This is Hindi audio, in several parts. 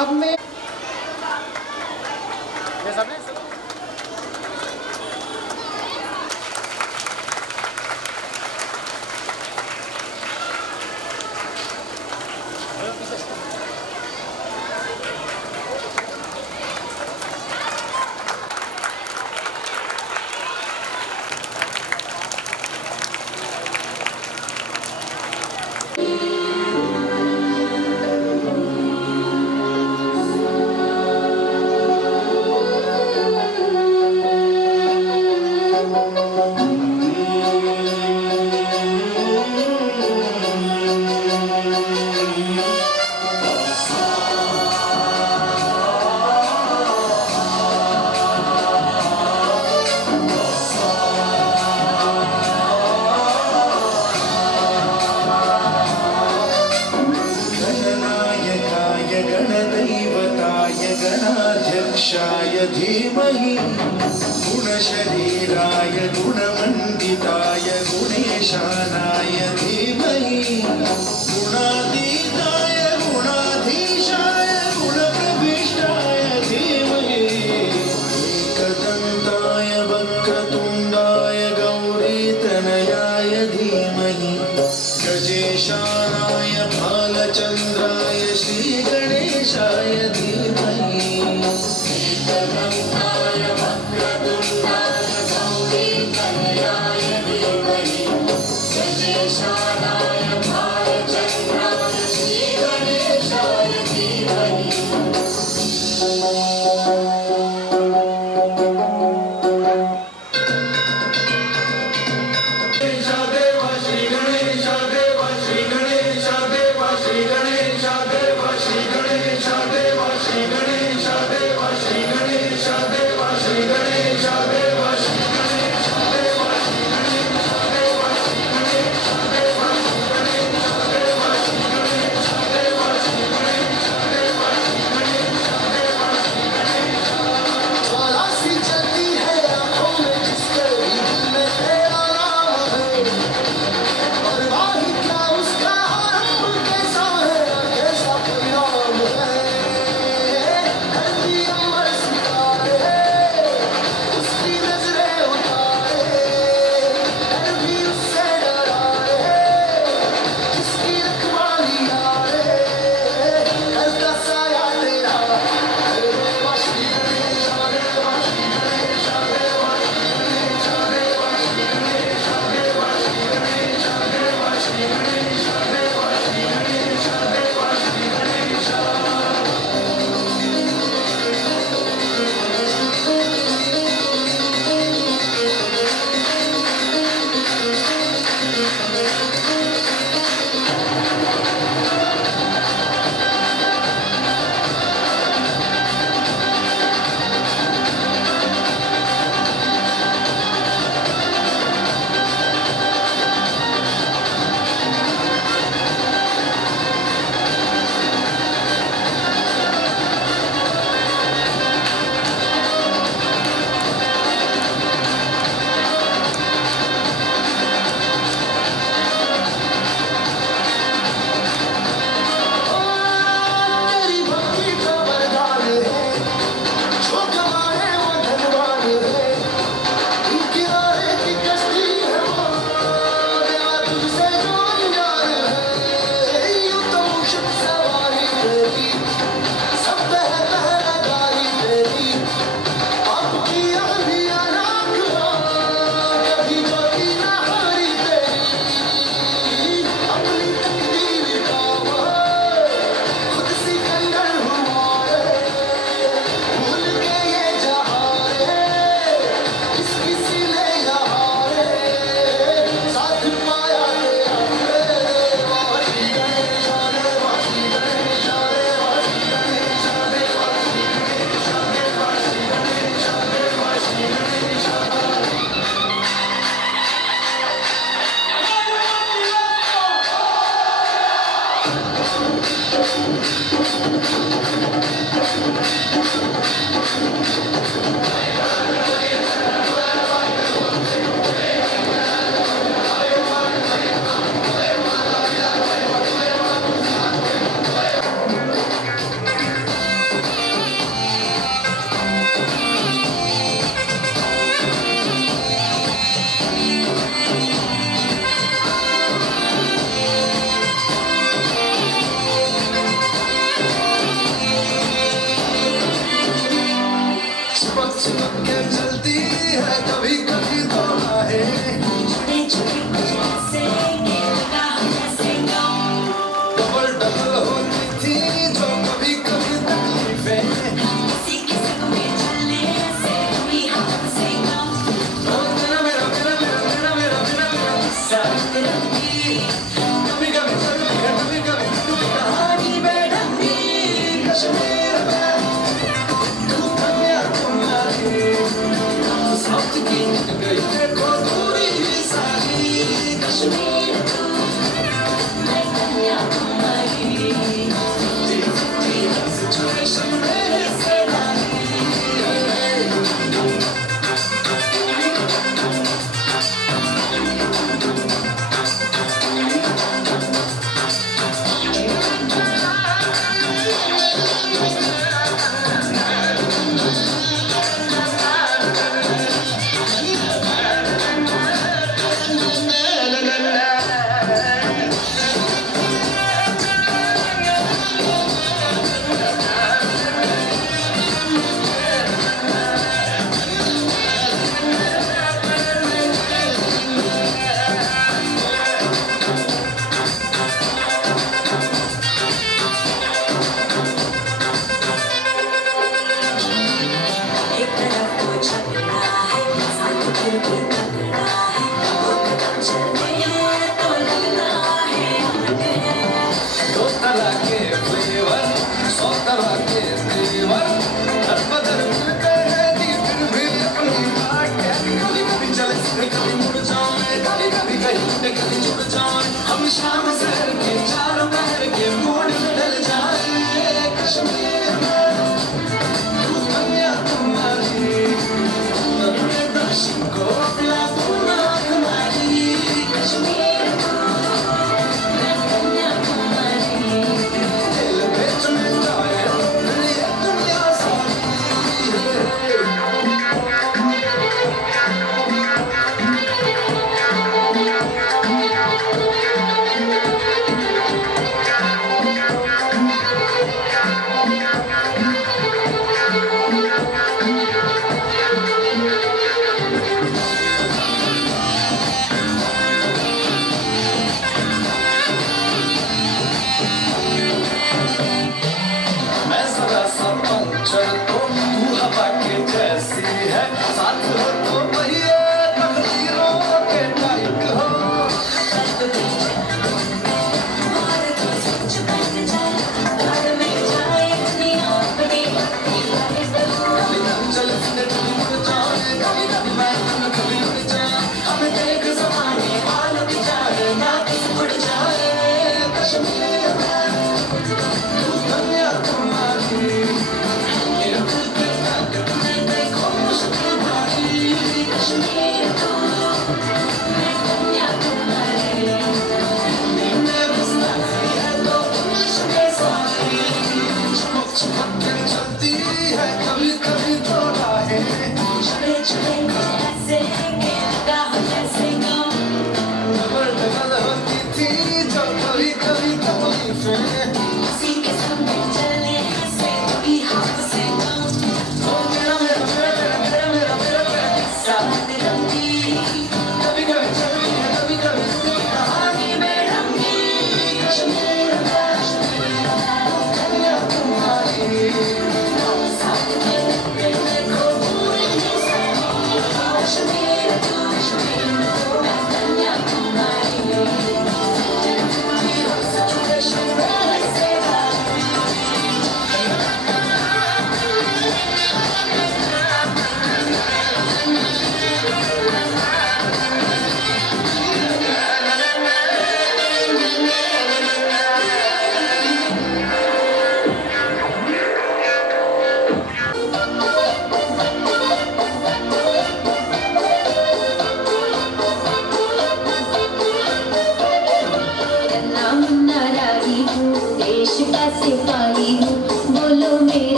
अब मैं गणाध्यक्षाय धीमहि गुणशरीराय गुणमण्डिताय गुणेशानाय धीमहि गुणातीताय गुणाधीशाय गुणप्रविष्टाय धीमहि एकदन्ताय वक्रतुण्डाय गौरीतनयाय धीमहि गजेशानाय भालचन्द्राय श्रीगणेशाय धीमहि एकदन्ताय वक्रतुण्डाय गौरीतनयाय धीमहि गजेशानाय भालचन्द्राय श्रीगणेशाय गई देखो दूरी सारी कश्मीर तू मैं कन्याकुमारी सिचुएशन में से हम शाम शहर के चारों पहर के मोड़ में ढल जाए कश्मीर में तू कन्याकुमारी दक्षिण को अपना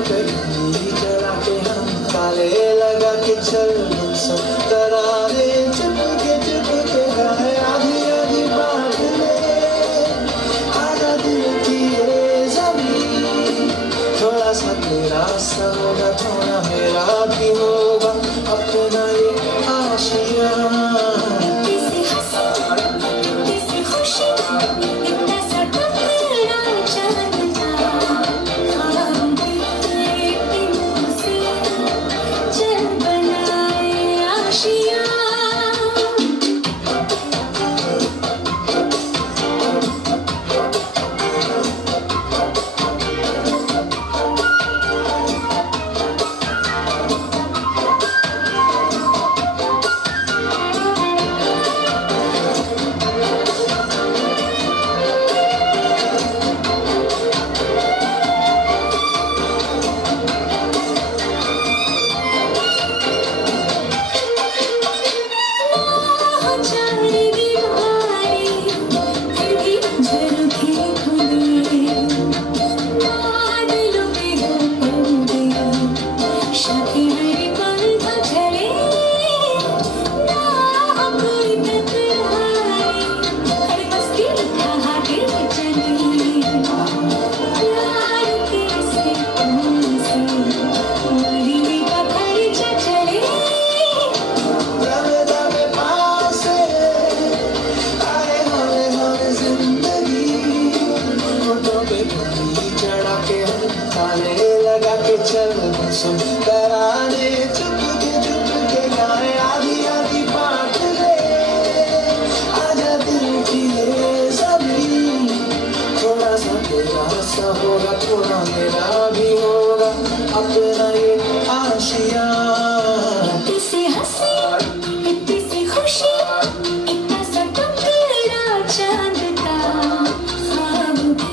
पे बिजली जला के हम ताले लगा के चल सब तराने चुपके गाए आधी आधी बात ले आजा दिल की ये ज़मीं थोड़ा सा तेरा सा होगा थोड़ा मेरा भी होगा अपना ये आशिया चल सब तराने चुपके गाए आधी आधी बात ले आजा दिल की ये ज़मीं थोड़ा सा तेरा सा होगा थोड़ा मेरा भी होगा अपना ये आशिया इतनी सी हंसी इतनी सी खुशी इतना सा टुकड़ा चांद का ख्वाब भी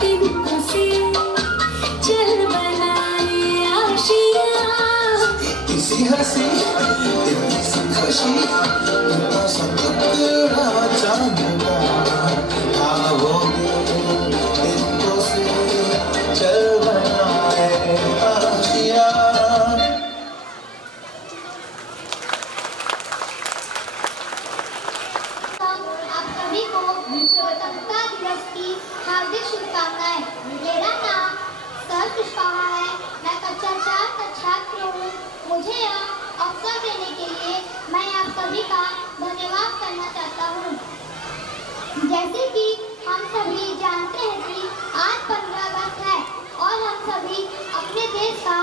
दिल से चल इसी हंसी इतनी सी खुशी इतना सा टुकड़ा चांद का खाओगे इनको से चल बनाए आशिया आप सभी को स्वतंत्रता दिवस की हार्दिक शुभकामनाएं। मेरा नाम सर पुष्पा है। मैं कक्षा 4 का छात्र हूँ। मुझे यह अवसर देने के लिए मैं आप सभी का धन्यवाद करना चाहता हूँ। जैसे कि हम सभी जानते हैं कि आज 15 अगस्त है और हम सभी अपने देश का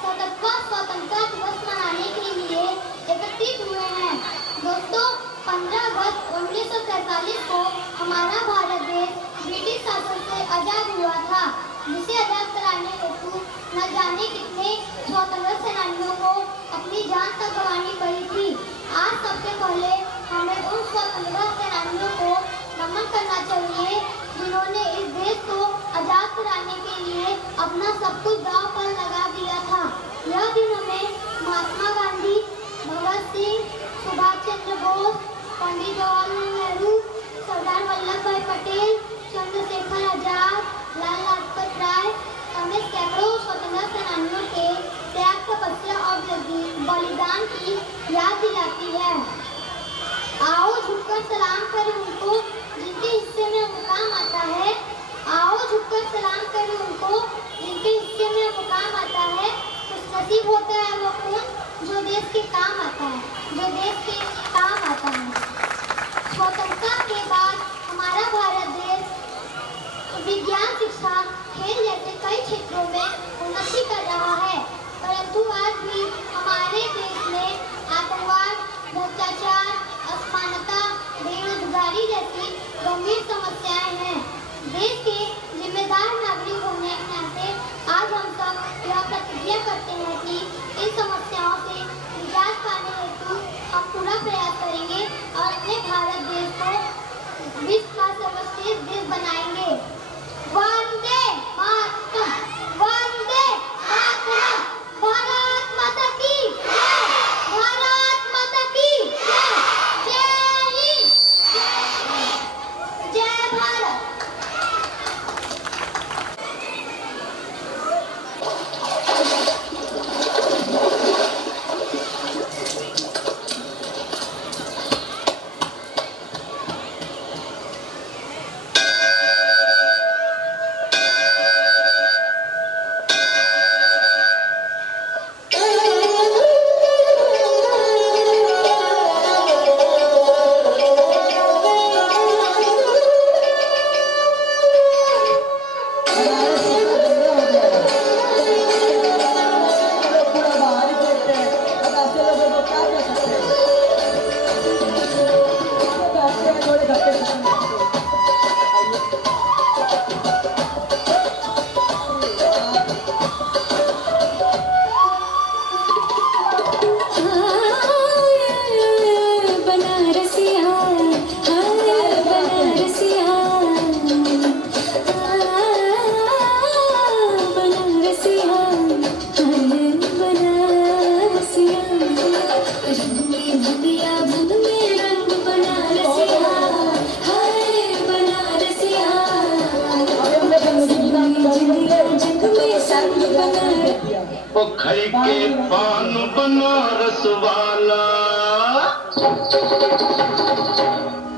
स्वतंत्रता दिवस मनाने के लिए एकत्रित हुए हैं। दोस्तों, 15 अगस्त 1947 को हमारा भारत देश ब्रिटिश शासन से आजाद हुआ था, जिसे आजाद कराने हेतु न जाने कितने स्वतंत्रता सेनानियों को अपनी जान तक गंवानी पड़ी थी। आज सबसे पहले हमें उन स्वतंत्रता सेनानियों को नमन करना चाहिए जिन्होंने इस देश को आजाद कराने के लिए अपना सब कुछ दांव पर लगा दिया था। यह दिन हमें महात्मा गांधी, भगत सिंह, सुभाष चंद्र बोस, पंडित जवाहरलाल नेहरू, सरदार वल्लभ भाई पटेल, चंद्रशेखर आजाद, लाला लाजपत राय समेत सैकड़ों स्वतंत्रता सेनानियों के त्याग, तपस्या और बलिदान की याद दिलाती है। आओ झुककर सलाम करें उनको जिनके हिस्से में मुकाम आता है। आओ झुककर सलाम करें उनको जिनके हिस्से में मुकाम आता है। खुशनसीब होता है वो कौन जो देश के काम आता है, जो देश के काम आता है। स्वतंत्रता के बाद हमारा भारत देश विज्ञान, शिक्षा, खेल जैसे कई क्षेत्रों में उन्नति कर रहा है, परंतु आज भी हमारे देश में आतंकवाद, भ्रष्टाचार, असमानता, बेरोजगारी जैसी गंभीर समस्याएं हैं। देश के जिम्मेदार नागरिक होने के नाते आज हम सब यह प्रतिज्ञा करते हैं कि इन समस्याओं से निजात पाने हेतु हम पूरा प्रयास करेंगे और अपने भारत देश को विश्व का सर्वश्रेष्ठ देश बनाएंगे। वंदे मातरम, वंदे मातरम, भारत माता की जय, भारत माता की जय, जय हिंद, जय भारत। ओ खाई के पान बनारस वाला,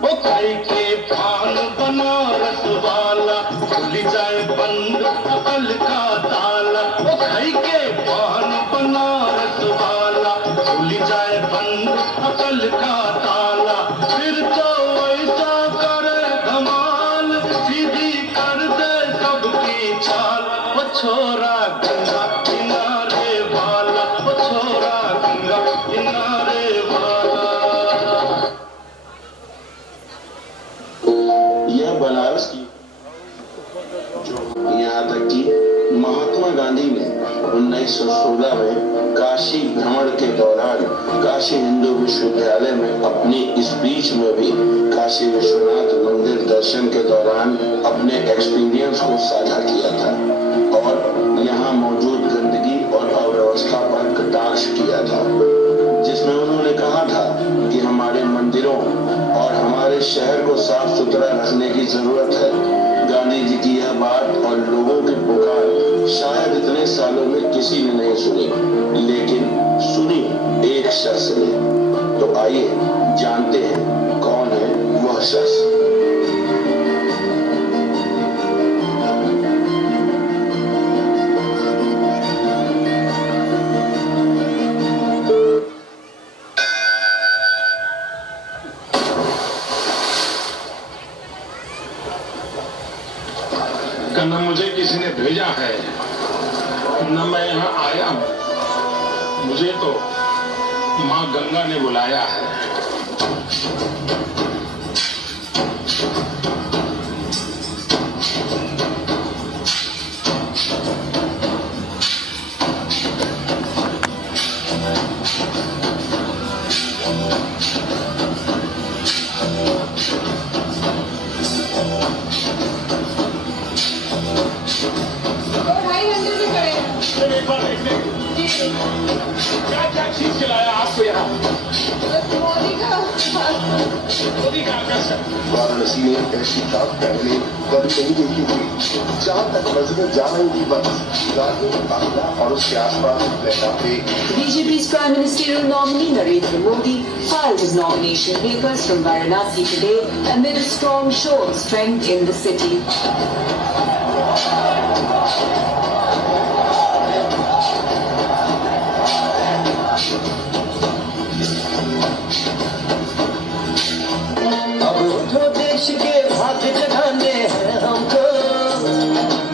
ओ खाई के पान बनारस वाला, खुल जाए बंद अकल का ताला। ओ खाई के पान बनारस वाला, खुल जाए बंद अकल का ताला। फिर तो ऐसा करे धमाल, सीधी कर दे सबकी चाल। ओ छोरा गंगा किनारे वाला, ओ छोरा गंगा किनारे वाला। यह बनारस की, यहाँ तक कि महात्मा गांधी ने 1916 में काशी भ्रमण के दौरान काशी हिंदू विश्वविद्यालय में अपनी स्पीच में भी काशी विश्वनाथ मंदिर दर्शन के दौरान अपने एक्सपीरियंस को साझा किया था और यहाँ मौजूद गंदगी और अव्यवस्था पर कटाक्ष किया था, जिसमें उन्होंने कहा था कि हमारे मंदिरों और हमारे शहर को साफ सुथरा रखने की जरूरत है। गांधी जी की यह बात और लोगों की पुकार शायद इतने सालों में किसी ने नहीं सुनी, लेकिन सुनी एक शख्स ने। तो आइए जानते हैं कौन है वह शख्स। न मुझे किसी ने भेजा है, न मैं यहाँ आया हूँ। मुझे तो माँ गंगा ने बुलाया है। क्या क्या चीज खिलाया आपको यहाँ? मोदी का आकर्षण। वाराणसी में ऐसी बात पहले कभी नहीं देखी थी। जहाँ तक नजरें जा रही थी बस गांधी बांग्ला और उसके आसपास लहराते। BJP's Prime Ministerial nominee Narendra Modi filed his nomination papers from Varanasi today amid a strong show of strength in the city. अब उठो देश के भाग्य जगाने हैं हमको,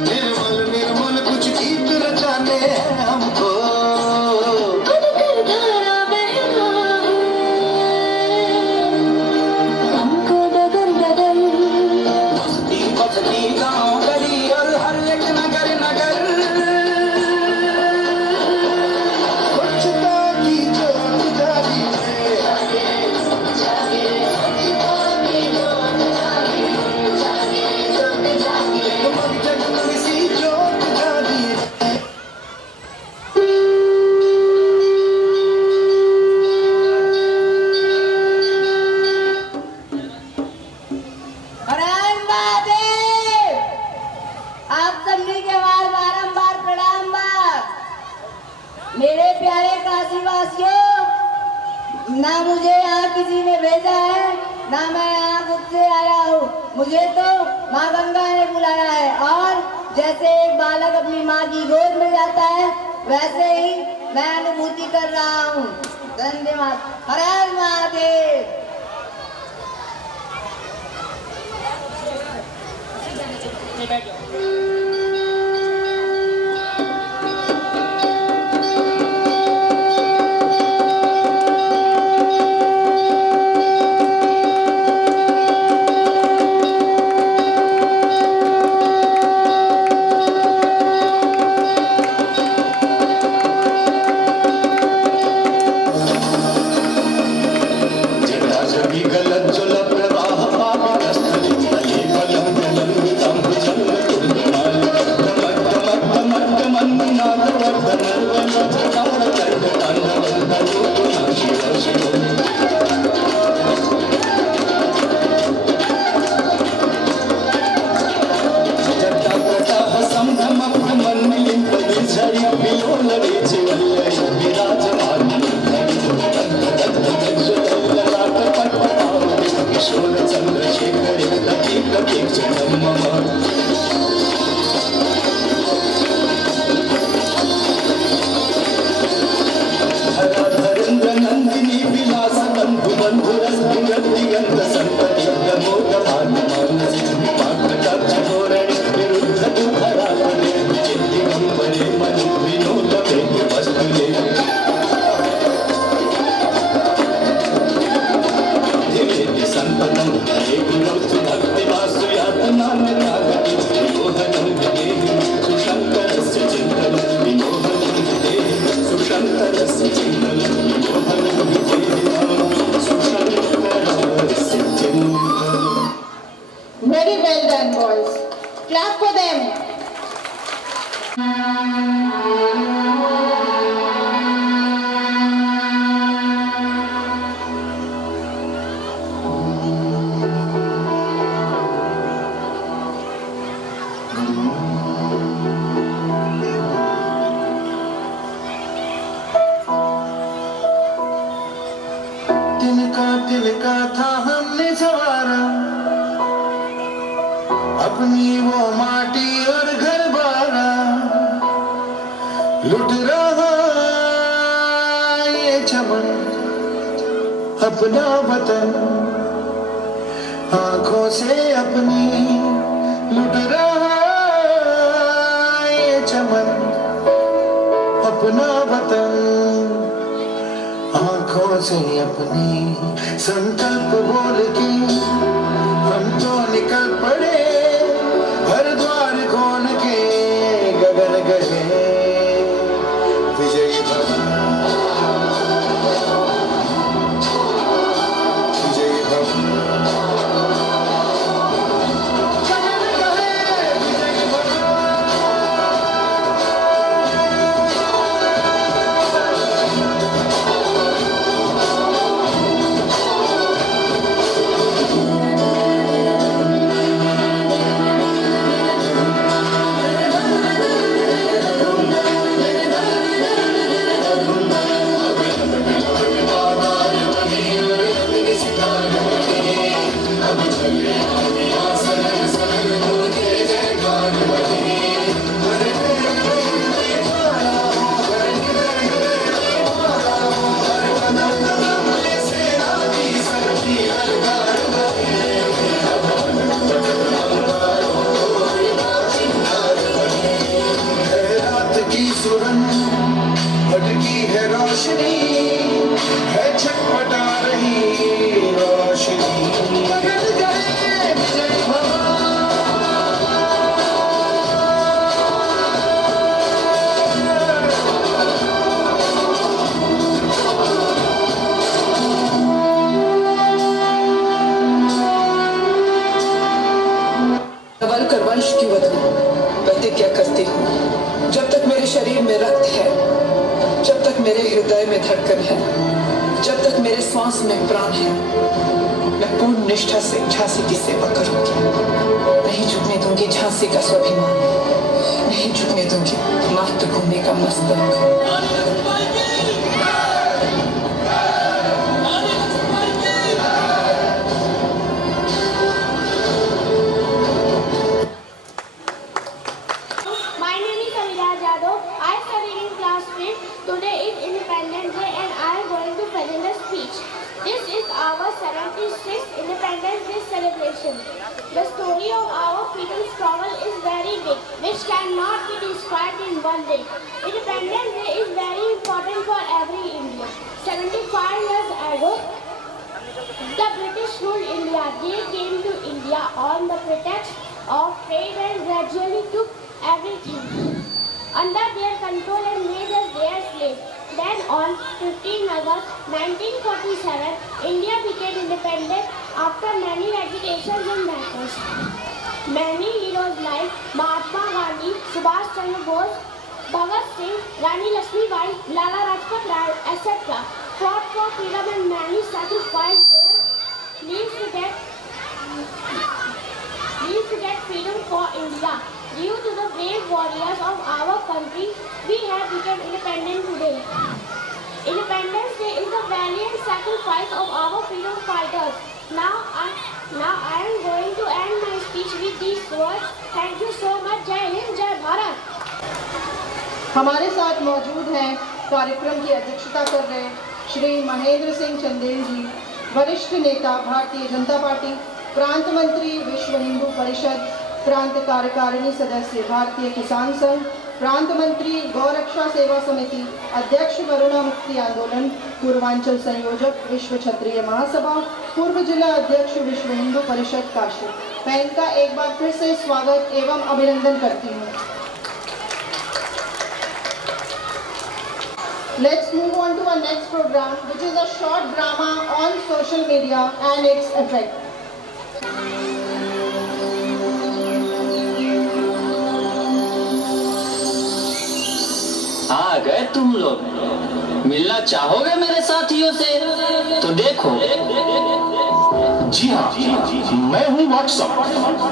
निर्मल निर्मल कुछ गीत रचाने हैं हमको। बनकर धारा बहना हमको डगर डगर। बस्ती बस्ती गाँव गली और हर एक नगर नगर, स्वच्छता की ज्योत जागी जगमग जगमग सी ज्योत जागी। हरण महादेव, आप सभी के बार बारंबार प्रणाम। मेरे प्यारे काशीवासियों, ना मुझे यहाँ किसी ने भेजा है, ना मैं यहाँ खुद से आया हूँ। मुझे तो माँ गंगा ने बुलाया है, और जैसे एक बालक अपनी माँ की गोद में जाता है, वैसे ही मैं अनुभूति कर रहा हूँ। धन्यवाद। हरण महादेव। जटाजटी गलत जल प्रवाह पापितस्थली, ये बलम जलम तंभ जंग कुंडमाल, दमक दमक दमक दमन नाद वर्धन जटार दंड तांडव तनोतु शिव शिव। जटा प्रटाह संभ्रम प्रमन मिलित गिरझरी विलोल वीचे वल्लरी विराजमान ललाट पटपटावली किशोर चंद्रशेखर लकी लकी जन्म धरेंद्र नंदिनी विलास बंधु बंधुरस दिगंत संतति मोद मानसी पात्रकाच धोरणी विरुद्ध दुखरापणे चित्ति गंभरे मनु विनोद वेग वस्तुले दिव्यति संततं हे गुणोत्सु भक्ति वासु यातना नागति विमोहनं विदेहि सुशंकरस्य चिन्तनं विमोहनं विदेहि सुशंकरस्य चिन्तनं विमोहनं विदेहि सुशंकरस्य चिन्तनं. Very well done, boys. Clap for them. तिनका था हमने सवारा अपनी वो माटी और घर बारा लुट रहा ये चमन अपना वतन आंखों से अपनी लुट रहा ये चमन अपना वतन आंखों से अपनी संकल्प बोल के हम तो निकल पड़े हर द्वार खोल के गगन गए विजयी भव विजयी भव गगन गए विजयी भव भटकी है रोशनी है छटपटा रही रोशनी गगन गए विजय भव सवाल कर वंश की वधु प्रतिज्ञा करती हूँ जब तक मेरे शरीर में रक्त है जब तक मेरे हृदय में धड़कन है जब तक मेरे श्वास में प्राण है मैं पूर्ण निष्ठा से झांसी की सेवा करूंगी नहीं झुकने दूंगी झांसी का स्वाभिमान नहीं झुकने दूंगी मातृभूमि का मस्तक My name is Aviraj Yadav. I studied in class 5th. Today is Independence Day and I am going to present a speech. This is our 76th Independence Day celebration. The story of our freedom struggle is very big, which cannot be described in one day. Independence Day is very important for every Indian. 75 years ago, the British ruled India. They came to India on the pretext of trade and gradually took everything under their control and made us their slaves. Then on 15 August 1947, India became independent after many agitations and battles. Many heroes like Mahatma Gandhi, Subhash Chandra Bose, Bhagat Singh, Rani Lakshmibai, Lala Rajpat Rai, etc. fought for freedom and many sacrificed their lives to get freedom for India. Due to the brave warriors of our country, we have become independent today. Independence Day is the valiant sacrifice of our freedom fighters. Now I am going to end my speech with these words. Thank you so much. जय हिंद, जय भारत। हमारे साथ मौजूद हैं कार्यक्रम की अध्यक्षता कर रहे श्री महेंद्र सिंह चंदेल जी, वरिष्ठ नेता भारतीय जनता पार्टी, प्रांत मंत्री विश्व हिंदू परिषद, प्रांत कार्यकारिणी सदस्य भारतीय किसान संघ, प्रांत मंत्री गौरक्षा सेवा समिति, अध्यक्ष वरुणा मुक्ति आंदोलन, पूर्वांचल संयोजक विश्व क्षत्रिय महासभा, पूर्व जिला अध्यक्ष विश्व हिंदू परिषद काशी। मैं इनका एक बार फिर से स्वागत एवं अभिनंदन करती हूँ। Let's move on to our next program, which is a short drama on social media and its effect. आ गए तुम लोग, मिलना चाहोगे मेरे साथियों से? तो देखो। जी हाँ, मैं हूँ व्हाट्सएप।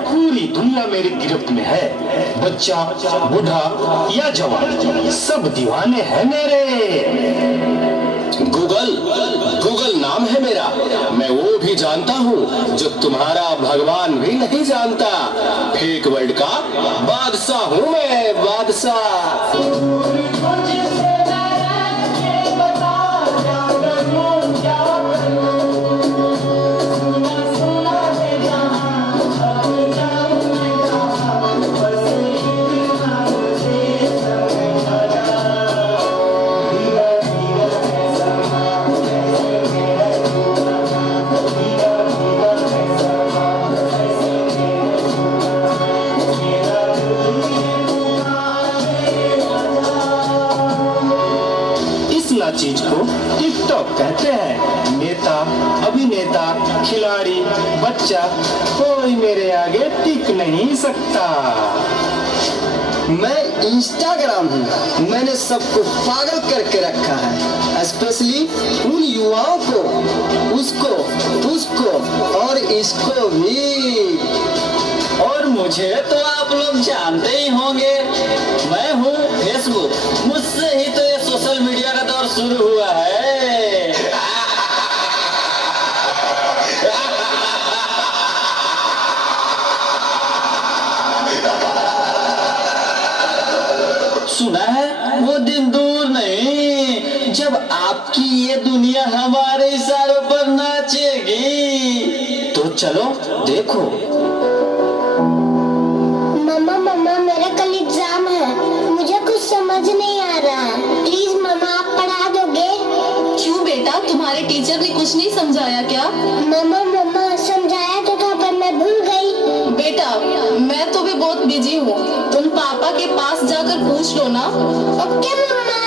पूरी दुनिया मेरी गिरफ्त में है। बच्चा, बूढ़ा या जवान, सब दीवाने हैं मेरे। गूगल नाम है मेरा। मैं वो भी जानता हूँ जो तुम्हारा भगवान भी नहीं जानता। फेक वर्ल्ड का बादशाह हूँ मैं, बादशाह। चीज को टिकटॉक कहते हैं। नेता, अभिनेता, खिलाड़ी, बच्चा, कोई मेरे आगे टिक नहीं सकता। मैं इंस्टाग्राम हूँ। मैंने सबको पागल करके रखा है, स्पेशली उन युवाओं को, उसको और इसको भी। और मुझे तो आप लोग जानते ही होंगे, मैं हूँ फेसबुक। मुझसे ही तो ये सोशल मीडिया का दौर शुरू हुआ है। सुना है वो दिन दूर नहीं जब आपकी ये दुनिया हमारे इशारों पर नाचेगी। तो चलो देखो। मम्मा मेरा कल एग्जाम है, मुझे कुछ समझ नहीं आ रहा। प्लीज मम्मा आप पढ़ा दोगे? क्यों बेटा, तुम्हारे टीचर ने कुछ नहीं समझाया क्या? मम्मा समझाया तो था पर मैं भूल गई। बेटा मैं तो भी बहुत बिजी हूँ, तुम पापा के पास जाकर पूछ लो ना। ओके मम्मा।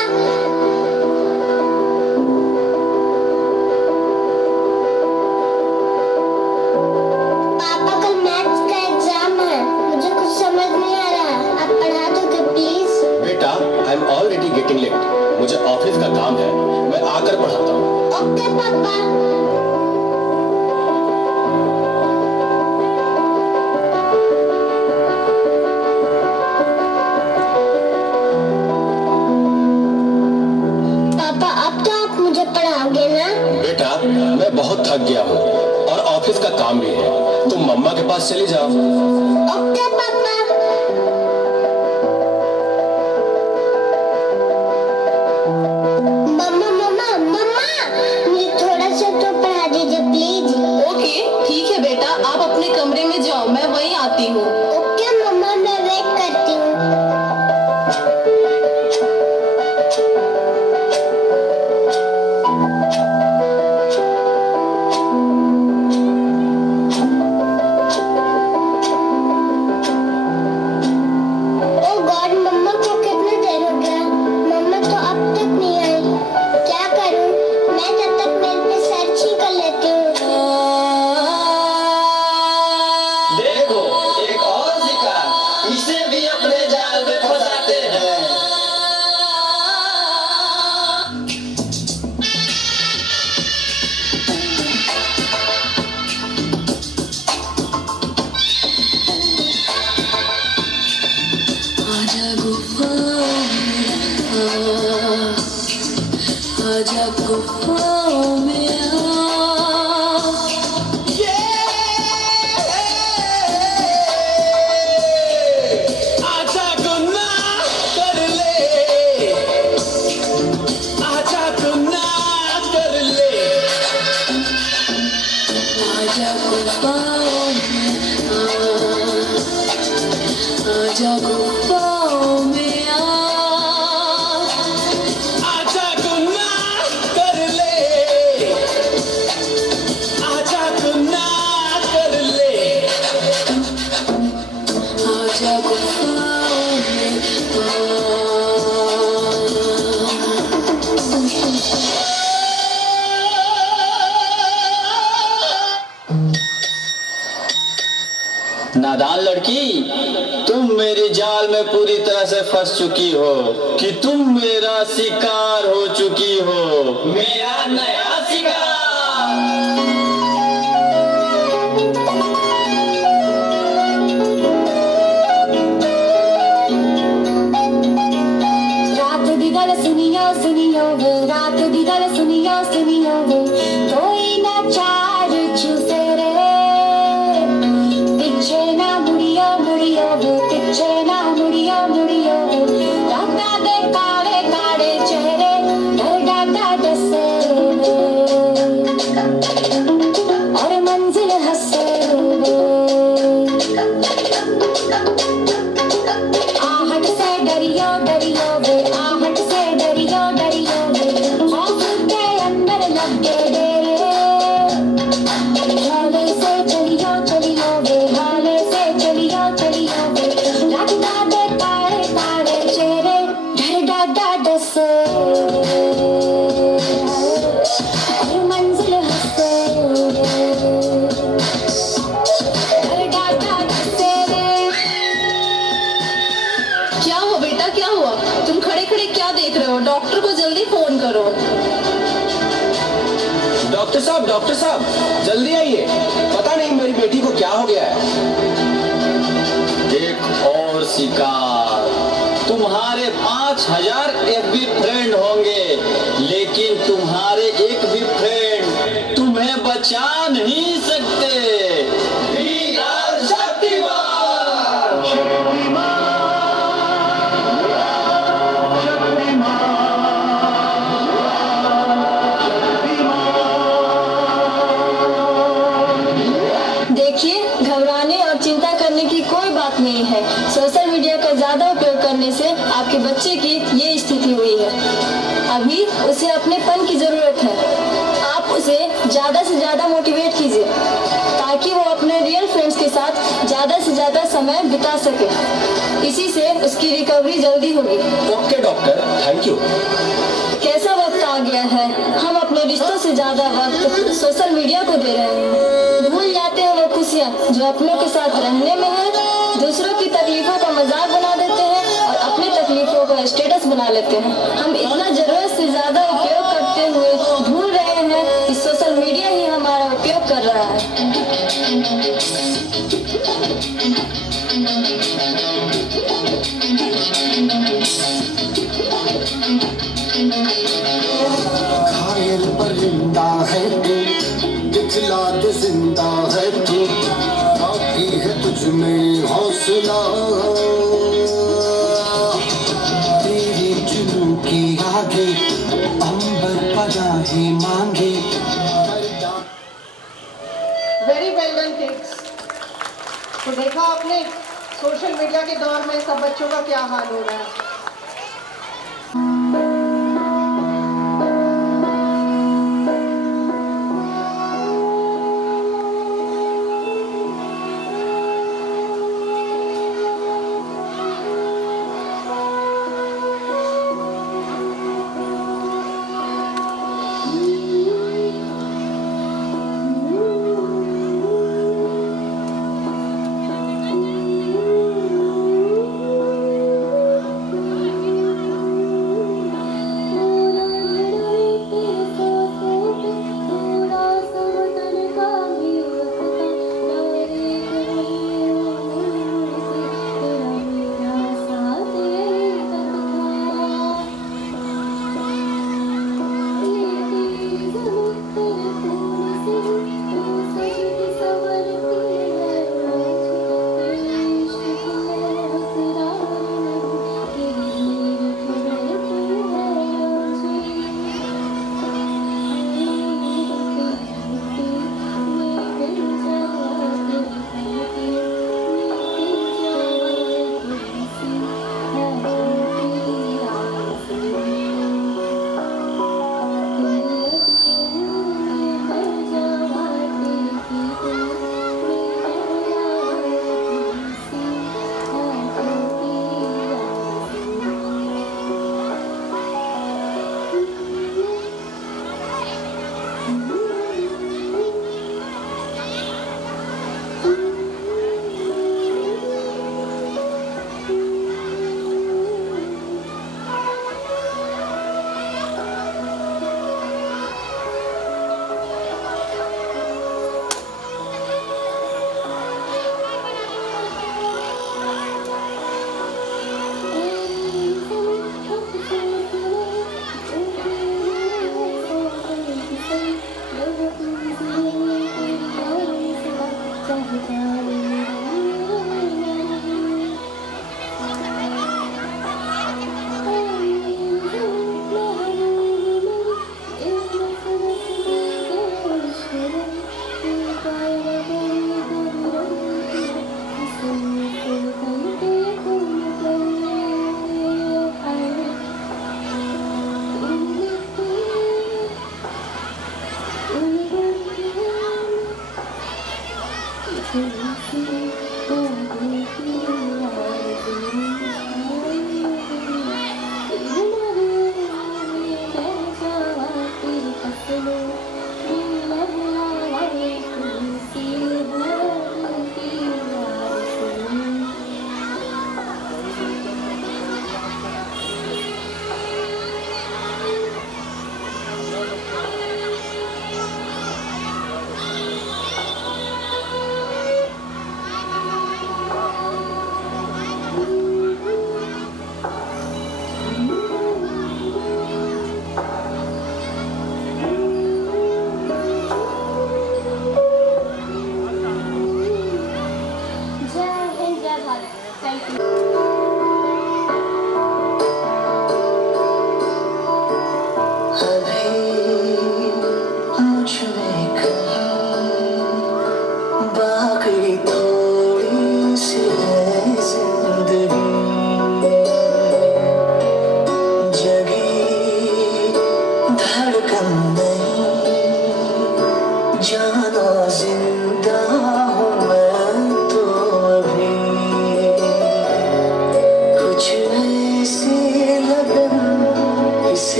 पापा कल मैथ्स का एग्जाम है, मुझे कुछ समझ नहीं आ रहा, आप पढ़ा दोगे प्लीज? बेटा, I am already getting late. मुझे ऑफिस का काम है, मैं आकर पढ़ाता हूँ। ओके पापा। मैं बहुत थक गया हूँ और ऑफिस का काम भी है। तुम मम्मा के पास चली जाओ। ओके पापा। मम्मा मुझे थोड़ा सा तो पढ़ा दीजिए प्लीज। ओके ठीक है बेटा, आप अपने कमरे में जाओ, मैं वहीं आती हूँ। ओके मम्मा, मैं वेट करती हूँ। आजा गुफाओं में आजा गुनाह कर ले, आजा गुनाह कर ले, आजा गुफाओं में आजा गुफाओं में आजा गुनाह कर ले, आजा गुनाह कर ले, आजा गुफाओं में नादान लड़की, तुम मेरे जाल में पूरी तरह से फंस चुकी हो कि तुम मेरा शिकार हो चुकी हो, मेरा नया शिकार। रात दी गल सुनियो सुनियो वे, रात दी गल सुनियो सुनियो वे, कोई ना चार चूसे रे, पीछे ना मुड़ियो मुड़ियो वे, पीछे ना मुड़ियो मुड़ियो वे, राता दे काले काले चेहरे, डर डाटा डसे रे, और मंजिल हंसे रे, आहट से डरियो डरियो वे, आहट से डरियो डरियो वे, खौफ के अंदर लगे डेरे, हाले से चलियो चलियो वे, हाले से चलियो चलियो वे, लगता दे काले काले चेहरे, डर डाटा डसे और मंजिल हंसे डर डाटा डसे क्या हुआ बेटा, क्या हुआ? तुम खड़े खड़े क्या देख रहे हो? डॉक्टर को जल्दी फोन करो। डॉक्टर साहब जल्दी आइए, पता नहीं मेरी बेटी को क्या हो गया है। एक और शिकार। तुम्हारे 5000 FB फ्रेंड होंगे, लेकिन तुम्हारे एक भी फ्रेंड तुम्हें बचा नहीं सकते। We are Shaktimaan. देखिए, घबराने और चिंता करने की कोई बात नहीं है। सोशल मीडिया का ज्यादा उपयोग करने से आपके बच्चे की ये स्थिति हुई है। अभी उसे अपनेपन की जरूरत है। आप उसे ज्यादा से ज्यादा मोटिवेट कीजिए ताकि वो अपने रियल फ्रेंड्स के साथ ज्यादा से ज्यादा समय बिता सके। इसी से उसकी रिकवरी जल्दी होगी। Okay doctor, thank you. कैसा वक्त आ गया है, हम अपने रिश्तों से ज्यादा वक्त सोशल मीडिया को दे रहे हैं। भूल जाते हैं वो खुशियाँ जो अपनों के साथ रहने में है। दूसरों की तकलीफों का मजाक बना देते हैं और अपनी तकलीफों का स्टेटस बना लेते हैं। हम इतना जरूरत से ज्यादा उपयोग करते हुए भूल रहे हैं कि सोशल मीडिया ही हमारा उपयोग कर रहा है। घायल परिंदा है तू, दिखला दे जिंदा है तू, बाकी है तुझ में हौसला, तेरे जुनून के आगे अंबर पनाहे मांगे। Very well done kids. तो देखा आपने सोशल मीडिया के दौर में सब बच्चों का क्या हाल हो रहा है।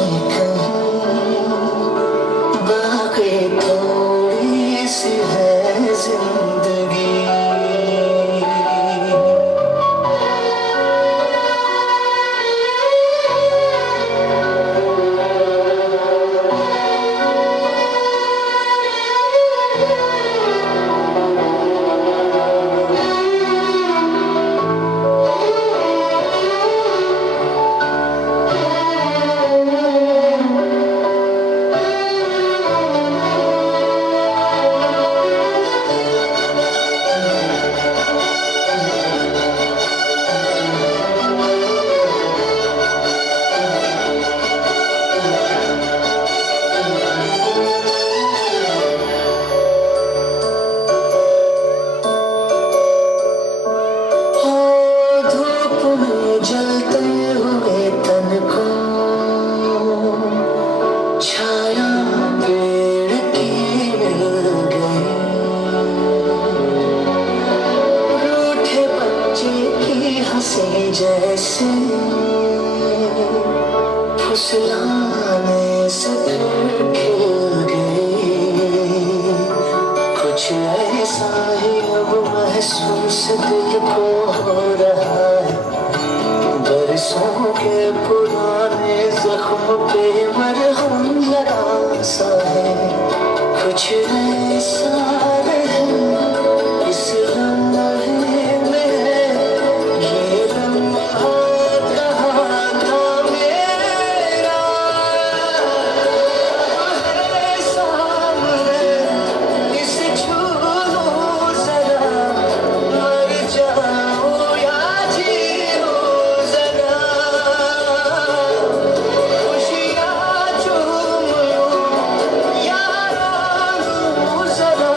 कहीं बाकी थोड़ी सी है जिंदगी। जैसे फुसलाने से फिर खिल गई, कुछ ऐसा ही अब महसूस दिल को हो रहा है। बरसों के पुराने जख्म पे मरहम लगा सा है, कुछ ऐसा है इस लम्हे में। ये लम्हा कहाँ था मेरा, है सामने इसे छू लूं जरा, मर जाऊं या जी लूं जरा, खुशियाँ चूम लूं या रो लूं जरा,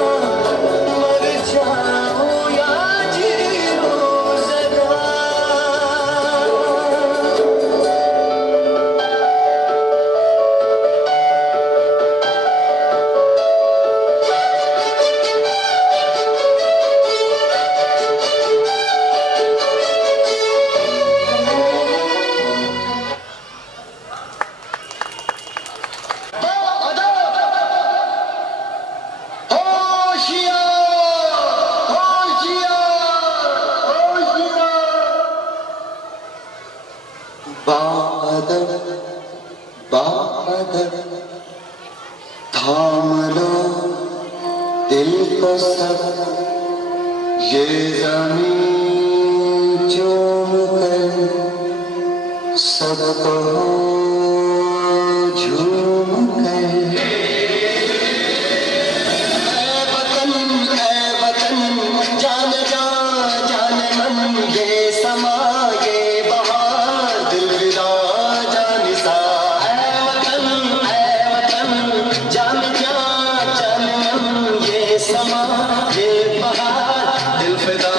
मर जाऊं या जी लूं जरा। बादल बादल थाम लो दिल को सब, ये ज़मीं चूम कर सबको झूम कर। ऐ वतन जान जा जान मन, ये समा ये बहार दिल विदा जान सा। ऐ वतन जान जा जान मन, ये समा ये बहार दिल फिदा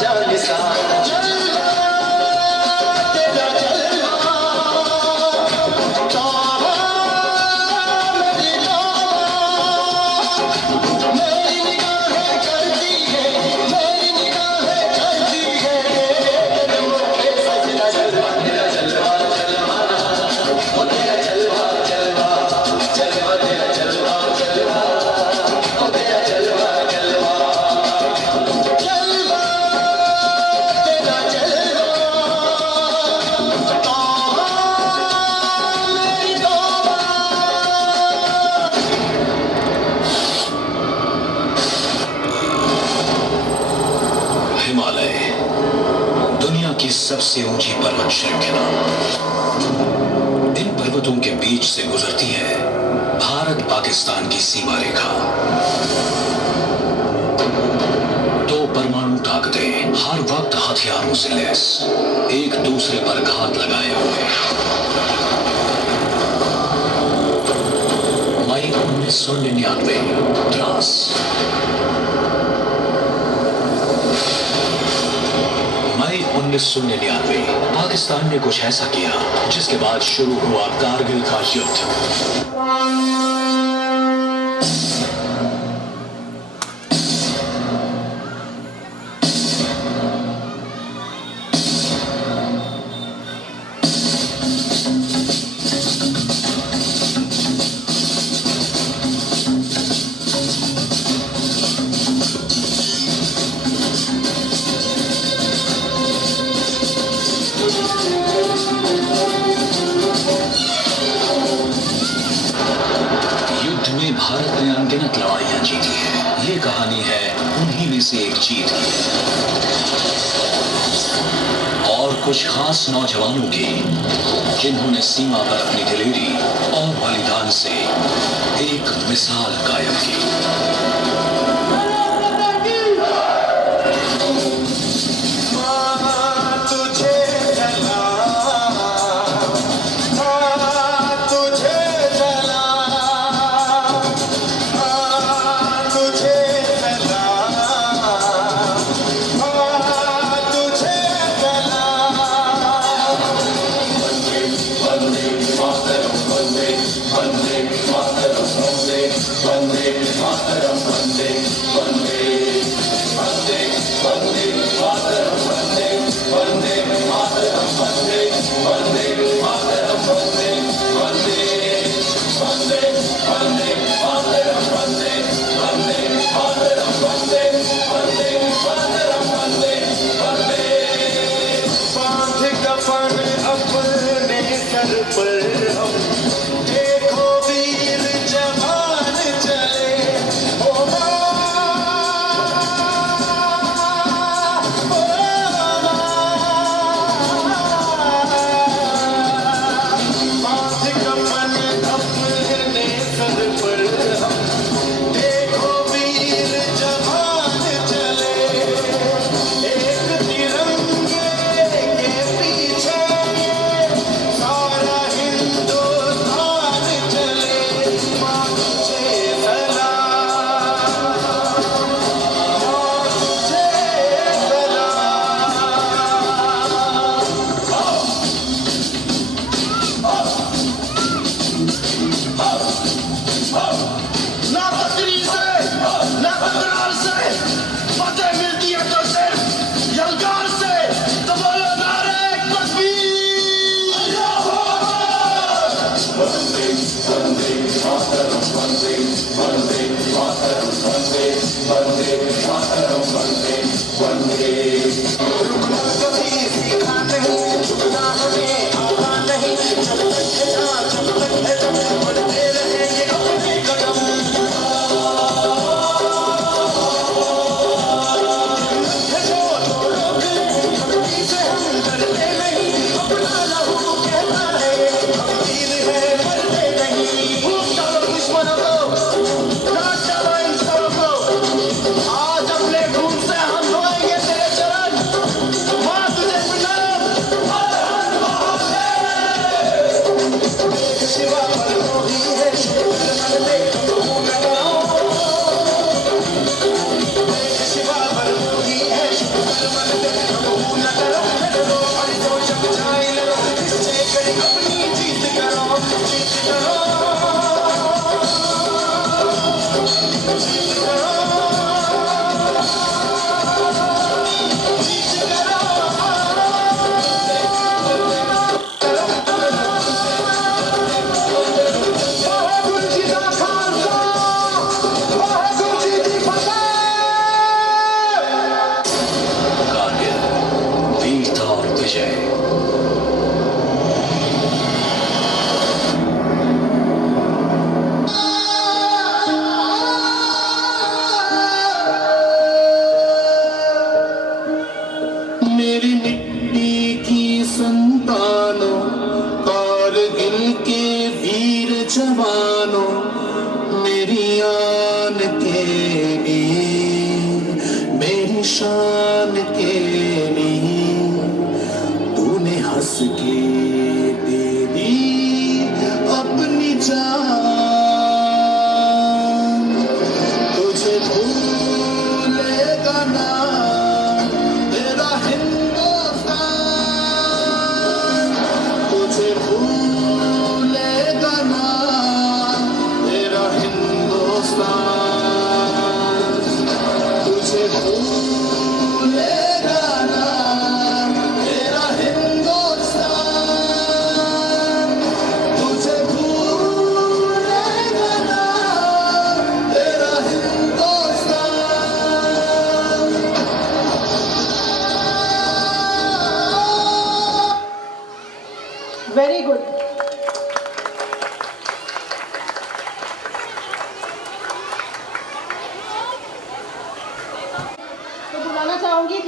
जान सा। जलवा तेरा जलवा, तौबा मेरी तौबा, मेरी निगाहें करती है, मेरी निगाहें करती है कदमों पे सजदा। जलवा तेरा जलवा जलवा, ओ तेरा जलवा जलवा जलवा, तेरा जलवा जलवा, ओ तेरा जलवा जलवा। जलवा तेरा जलवा, तौबा मेरी तौबा। हिमालय दुनिया की सबसे ऊंची पर्वत श्रृंखला। इन पर्वतों के बीच से गुजरती है भारत पाकिस्तान की सीमा रेखा। दो परमाणु ताकतें हर वक्त हथियारों से लैस, एक दूसरे पर घात लगाए हुए। मई 1999 द्रास। मई 1999 पाकिस्तान ने कुछ ऐसा किया जिसके बाद शुरू हुआ कारगिल का युद्ध। में भारत ने अनगिनत लड़ाइयां जीती हैं। ये कहानी है उन्हीं में से एक जीत की और कुछ खास नौजवानों की, जिन्होंने सीमा पर अपनी दिलेरी और बलिदान से एक मिसाल कायम की।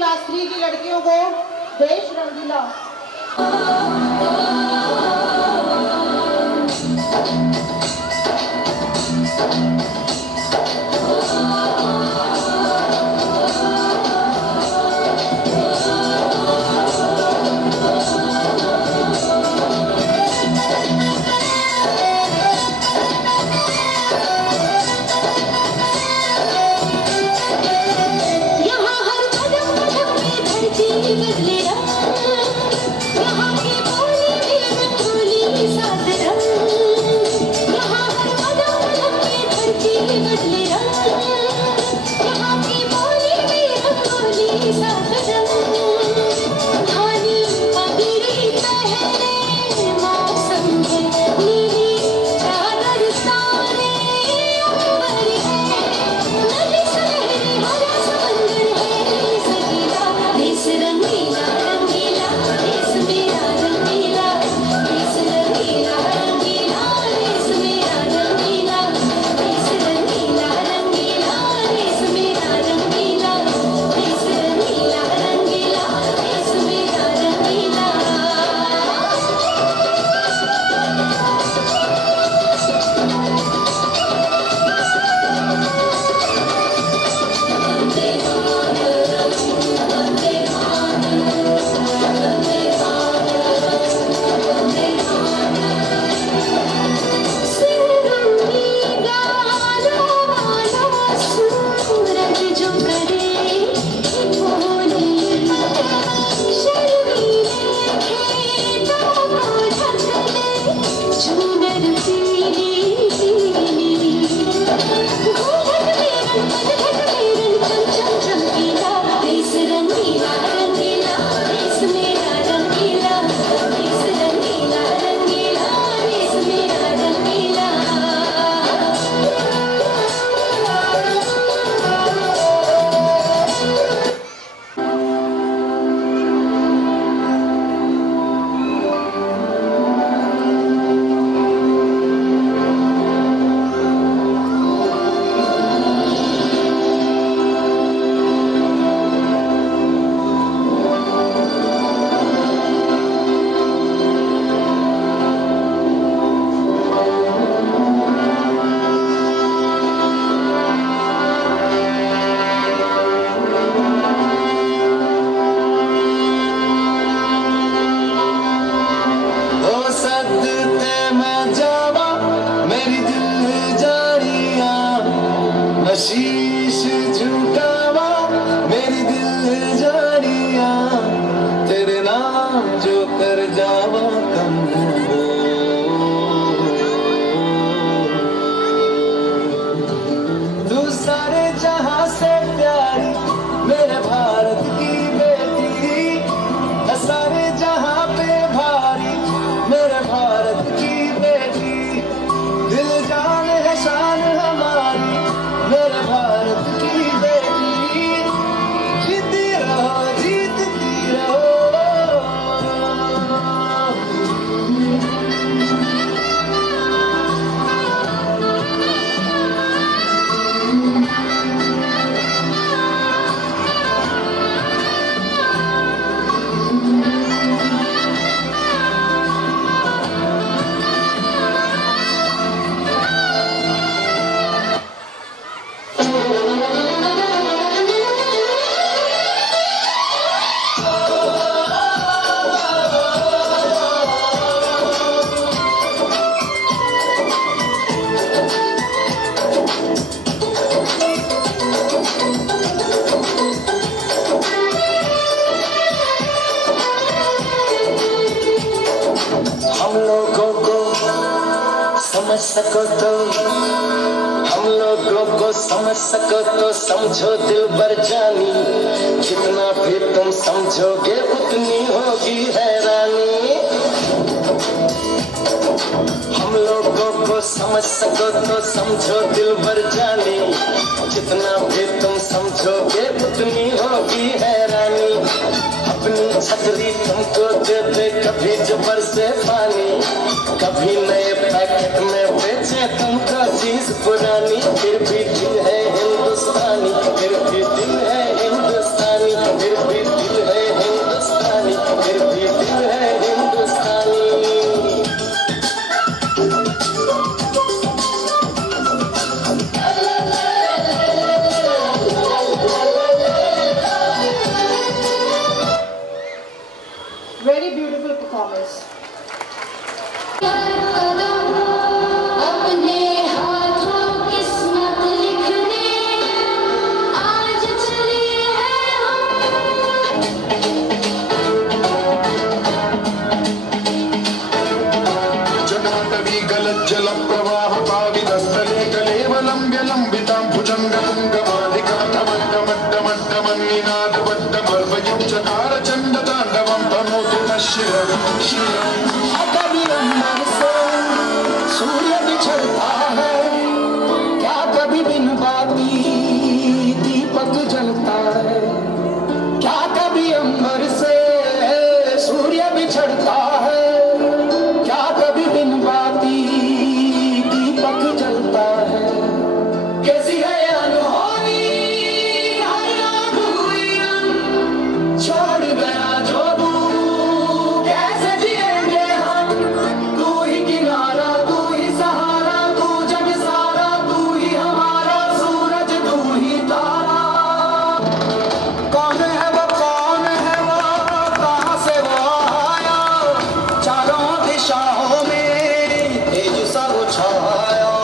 क्लास 3 की लड़कियों को देश रंगीला। शीश झुकावा मेरी दिल जानिया तेरे नाम जो कर जावा कम हो तू सारे जहां से प्यारी मेरे भारत की बेटी सारे जहां पे भारी मेरे भारत की बेटी दिल जान है शान हमारी मेरे भारत की बेटी जीती रहो जीतती रहो हम लोगों को समझ सको तो हम लोगों को समझ सको तो समझो दिल भर जानी जितना भी तुम समझोगे उतनी होगी हैरानी हम लोगों को समझ सको तो समझो दिल भर जानी जितना भी तुम समझोगे उतनी होगी हैरानी अपनी छतरी तुमको दे दे कभी जबर से पानी कभी नए पैकेट में बेचे तुमको चीज पुरानी फिर भी दिल है हिंदुस्तानी फिर भी दिल है हिंदुस्तानी फिर भी जलप्रवाहपावितस्थले कलेवलम्ब्य लम्बितां भुजङ्गपुङ्गमालिकान्तमड्डमड्डमड्डमन्निनादवड्डमर्वयुं चकार चण्डताण्डवं तनोतु नः शिरं कभी अंबर से सूर्य बिछड़ता है, क्या कभी बिन बाती दीपक जलता है, क्या कभी अंबर से सूर्य बिछड़ता है, क्या कभी बिन बाती दीपक जलता है। कैसी है अनहोनी हर रात हुई रंग, छोड़ गया जो तू कैसे जिएंगे हम। तू ही किनारा, तू ही सहारा, तू जग सारा, तू ही हमारा सूरज, तू ही तारा। कौन है वो, कौन है वो, कहाँ से वो आया, चारों दिशाओं में तेज सा वो छाया।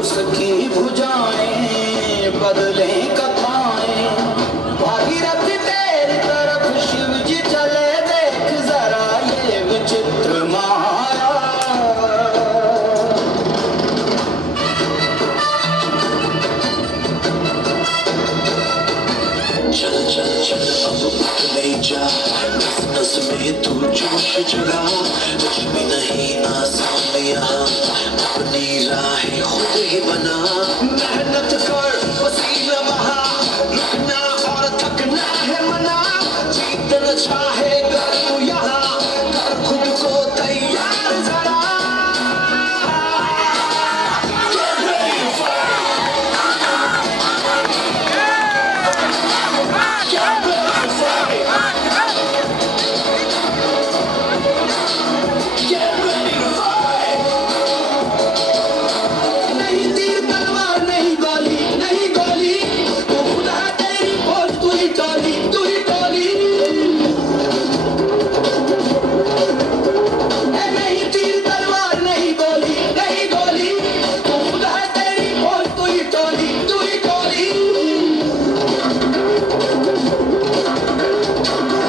उसकी भुजाएं बदले कथाएं, भागीरथ तेरी तरफ शिव जी चले, देख जरा ये विचित्र माया। चल चल चल अब ले जा, नस में तू जोश जगा, कुछ भी नहीं आसान यहाँ, अपनी राहें खुद ही बना। मेहनत कर पसीना बहा, रुकना और थकना है मना, जीतना चाहेगा तू यहाँ, कर खुद को तैयार जरा। Get ready to fight. Get ready to fight. Get ready to fight. नहीं तीर तलवार नहीं गोली, नहीं गोली, तू खुदा तेरी फौज, तू ही टोली, तू ही टोली। नहीं तीर तलवार नहीं गोली, नहीं गोली, तू खुदा तेरी फौज, तू ही टोली, तू ही टोली।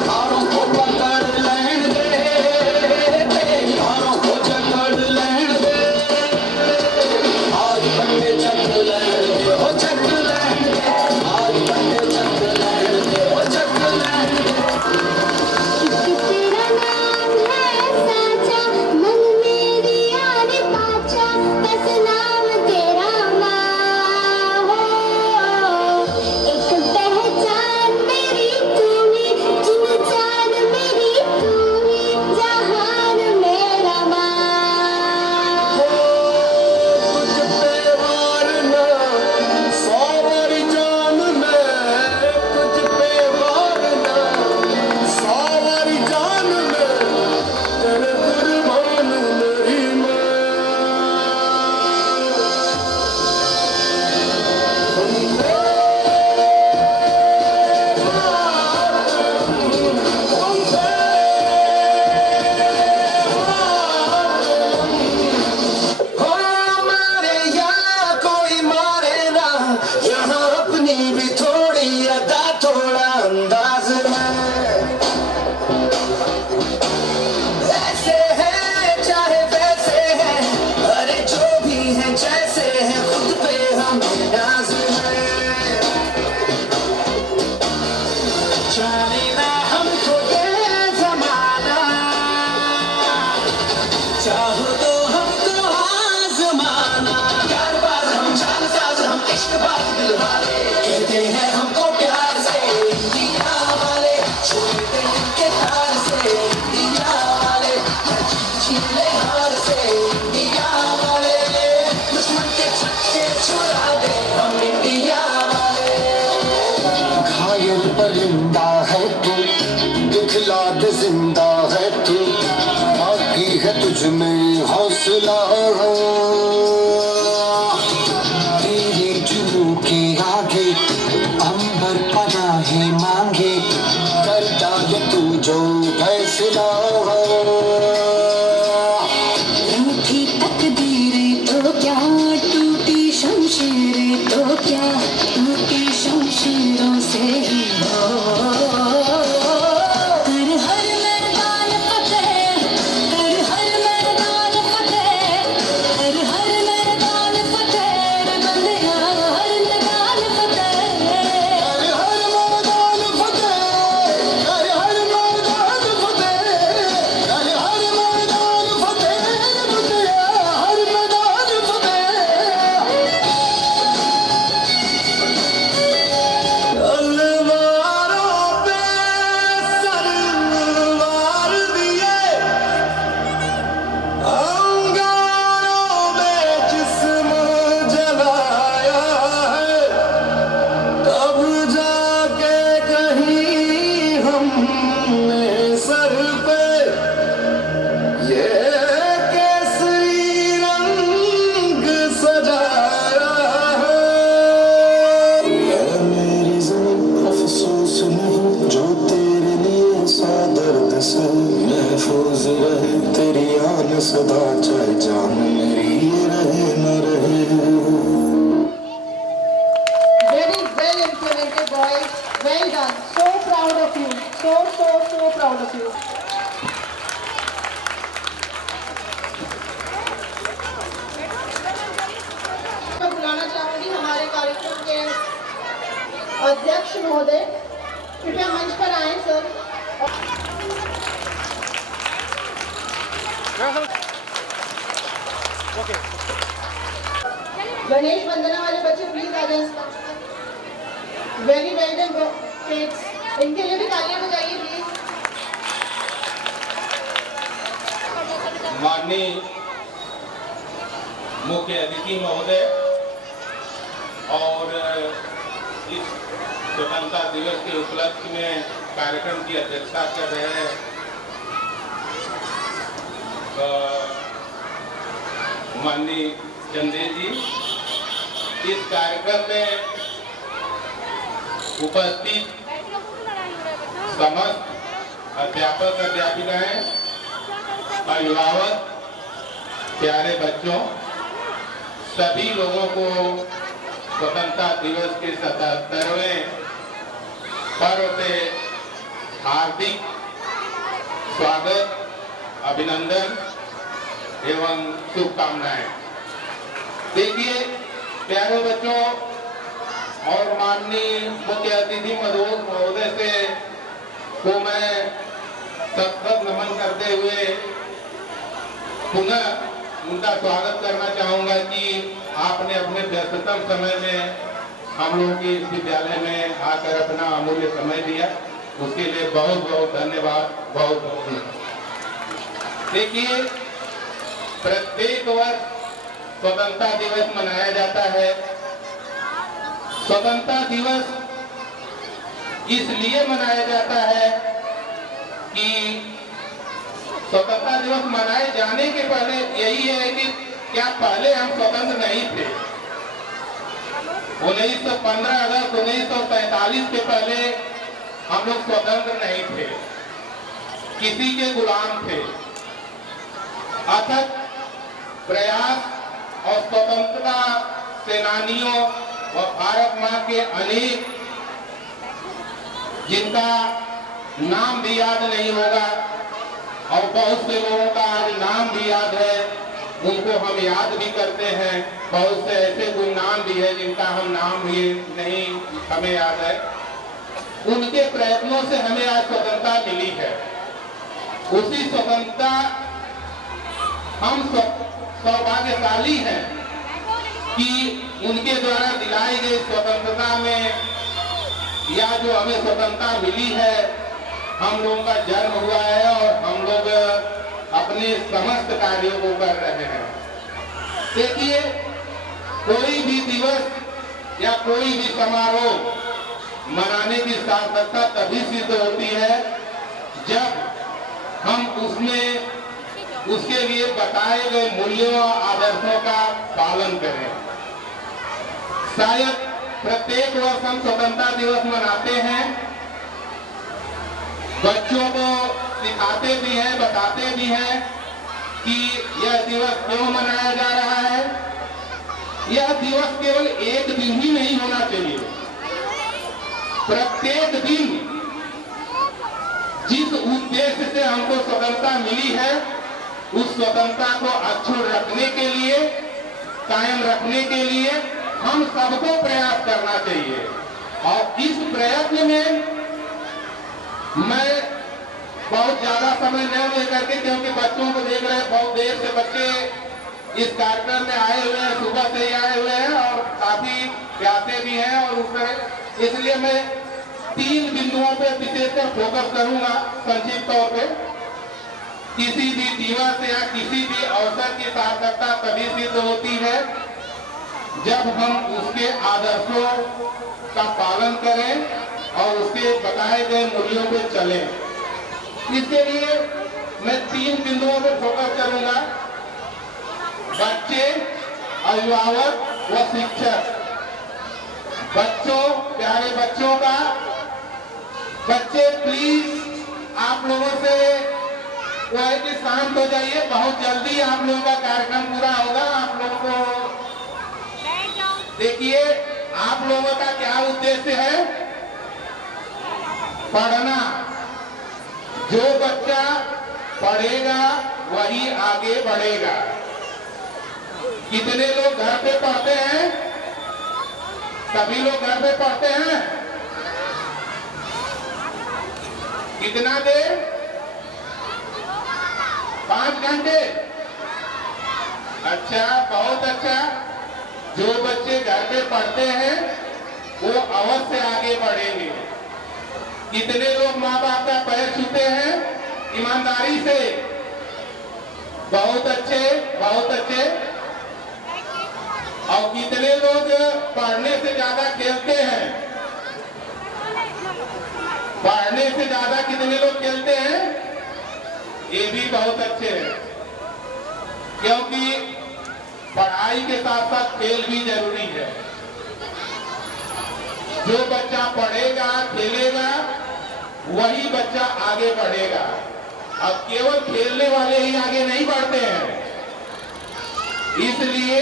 हारों को पकड़ लेने दे, तेरी हारों को जकड़ लेने दे। आज बंदे चक लैंड दे, हो चक लैंड दे, आज बंदे चक लैंड दे, हो चक लैंड दे। तेरा नाम है साचा, मन मेरी याद पाचा, बस नाम तेरा माँ हो। एक पहचान मेरी तू ही, जिन जान मेरी तू ही, जहान मेरा माँ। तुझ पे वारना सावरी जान में, तुझ पे वारना सावरी जान में, तेरे कुर्बान मेरी माँ। हो मारे यहाँ कोई मारे ना, यहाँ अपनी भी थोड़ी अदा, थोड़ा अंदाज है। ऐसे है चाहे वैसे है, अरे जो भी है जैसे है, खुद पे हम नाज है। जाने ना हमको ये जमाना, चाहो तो हमको आजमाना। प्यारबाज हम, जानसाज हम, इश्कबाज दिल वाले, कहते हैं हमको प्यार से इंडिया वाले, छोड़ते इनके तार से इंडिया वाले, छीले हार से इंडिया वाले, दुश्मन के छक्के छुड़ा दे हम इंडिया वाले। घायल परिंदा है तू, दिखला दे जिंदा है तू, बाकी है तुझ में हौसला। तेरे जुनू के आगे अंबर पनाहे मांगे, कर डाले तू जो फैसला। रूठी तकदीरें तो क्या, टूटी शमशीरें तो क्या, टूटी शमशीरों से ही हो। कर हर मैदान फतेह, कर हर मैदान फतेह, कर अध्यक्ष महोदय कृपया मंच पर आए सर। गणेश वंदना वाले बच्चे प्लीज आ जाए। वेरी वेल डन किड्स, इनके लिए भी तालियां बजाइए प्लीज। माननीय मुख्य अतिथि महोदय और इस स्वतंत्रता दिवस के उपलक्ष्य में कार्यक्रम की अध्यक्षता कर रहे हैं माननीय चंदेल जी। इस कार्यक्रम में उपस्थित समस्त अध्यापक अध्यापिकाएं, अभिभावक, प्यारे बच्चों, सभी लोगों को स्वतंत्रता दिवस के 77वें पर्व पे हार्दिक स्वागत, अभिनंदन एवं शुभकामनाएं। देखिए प्यारे बच्चों और माननीय मुख्य अतिथि महोदय से को मैं सतत नमन करते हुए पुनः उनका स्वागत करना चाहूंगा कि आपने अपने व्यस्ततम समय में हम लोगों के इस विद्यालय में आकर अपना अमूल्य समय दिया, उसके लिए बहुत बहुत धन्यवाद, बहुत बहुत धन्यवाद। देखिए प्रत्येक वर्ष स्वतंत्रता दिवस मनाया जाता है। स्वतंत्रता दिवस इसलिए मनाया जाता है कि स्वतंत्रता दिवस मनाए जाने के पहले यही है कि क्या पहले हम स्वतंत्र नहीं थे। 1915 अगस्त 1947 के पहले हम लोग स्वतंत्र नहीं थे, किसी के गुलाम थे। अथक प्रयास और स्वतंत्रता सेनानियों और भारत मां के अनेक, जिनका नाम भी याद नहीं होगा और बहुत से लोगों का आज नाम भी याद है, उनको हम याद भी करते हैं। बहुत से ऐसे कोई नाम भी है जिनका हम नाम भी नहीं हमें याद है। उनके प्रयत्नों से हमें आज स्वतंत्रता मिली है। उसी स्वतंत्रता हम सौभाग्यशाली हैं कि उनके द्वारा दिलाई गई स्वतंत्रता में या जो हमें स्वतंत्रता मिली है, हम लोगों का जन्म हुआ है और हम लोग अपने समस्त कार्यों को कर रहे हैं। देखिए कोई भी दिवस या कोई भी समारोह मनाने की सार्थकता तभी सिद्ध होती है जब हम उसमें उसके लिए बताए गए मूल्यों और आदर्शों का पालन करें। शायद प्रत्येक वर्ष हम स्वतंत्रता दिवस मनाते हैं, बच्चों को सिखाते भी हैं, बताते भी हैं कि यह दिवस क्यों मनाया जा रहा है। यह दिवस केवल एक दिन ही नहीं होना चाहिए। प्रत्येक दिन जिस उद्देश्य से हमको स्वतंत्रता मिली है, उस स्वतंत्रता को अक्षुण्ण रखने के लिए, कायम रखने के लिए हम सबको प्रयास करना चाहिए। और इस प्रयत्न में मैं बहुत ज्यादा समय न लेकर के, क्योंकि बच्चों को देख रहे हैं बहुत देर से बच्चे इस कार्यक्रम में आए हुए हैं, सुबह से ही आए हुए हैं और काफी प्यासे भी हैं, और इसलिए मैं 3 बिंदुओं पे विशेषकर फोकस करूंगा संक्षिप्त तौर पे। किसी भी दिवस या किसी भी अवसर की सार्थकता तभी सिद्ध होती है जब हम उसके आदर्शों का पालन करें और उसके बताए गए मूल्यों पे चलें। इसके लिए मैं 3 बिंदुओं पे फोकस करूंगा: बच्चे, अभिभावक व शिक्षक। बच्चों, प्यारे बच्चों का, बच्चे प्लीज आप लोगों से वो है कि शांत हो जाइए, बहुत जल्दी आप लोगों का कार्यक्रम पूरा होगा। आप लोगों को देखिए, आप लोगों का क्या उद्देश्य है? पढ़ना। जो बच्चा पढ़ेगा वही आगे बढ़ेगा। कितने लोग घर पे पढ़ते हैं? सभी लोग घर पे पढ़ते हैं? कितना देर? 5 घंटे। अच्छा, बहुत अच्छा। जो बच्चे घर पे पढ़ते हैं वो अवश्य आगे बढ़ेंगे। कितने लोग माँ बाप का पैर छूते हैं ईमानदारी से? बहुत अच्छे, बहुत अच्छे। और कितने लोग पढ़ने से ज्यादा खेलते हैं? पढ़ने से ज्यादा कितने लोग खेलते हैं? ये भी बहुत अच्छे हैं, क्योंकि पढ़ाई के साथ साथ खेल भी जरूरी है। जो बच्चा पढ़ेगा, खेलेगा, वही बच्चा आगे बढ़ेगा। अब केवल खेलने वाले ही आगे नहीं बढ़ते हैं। इसलिए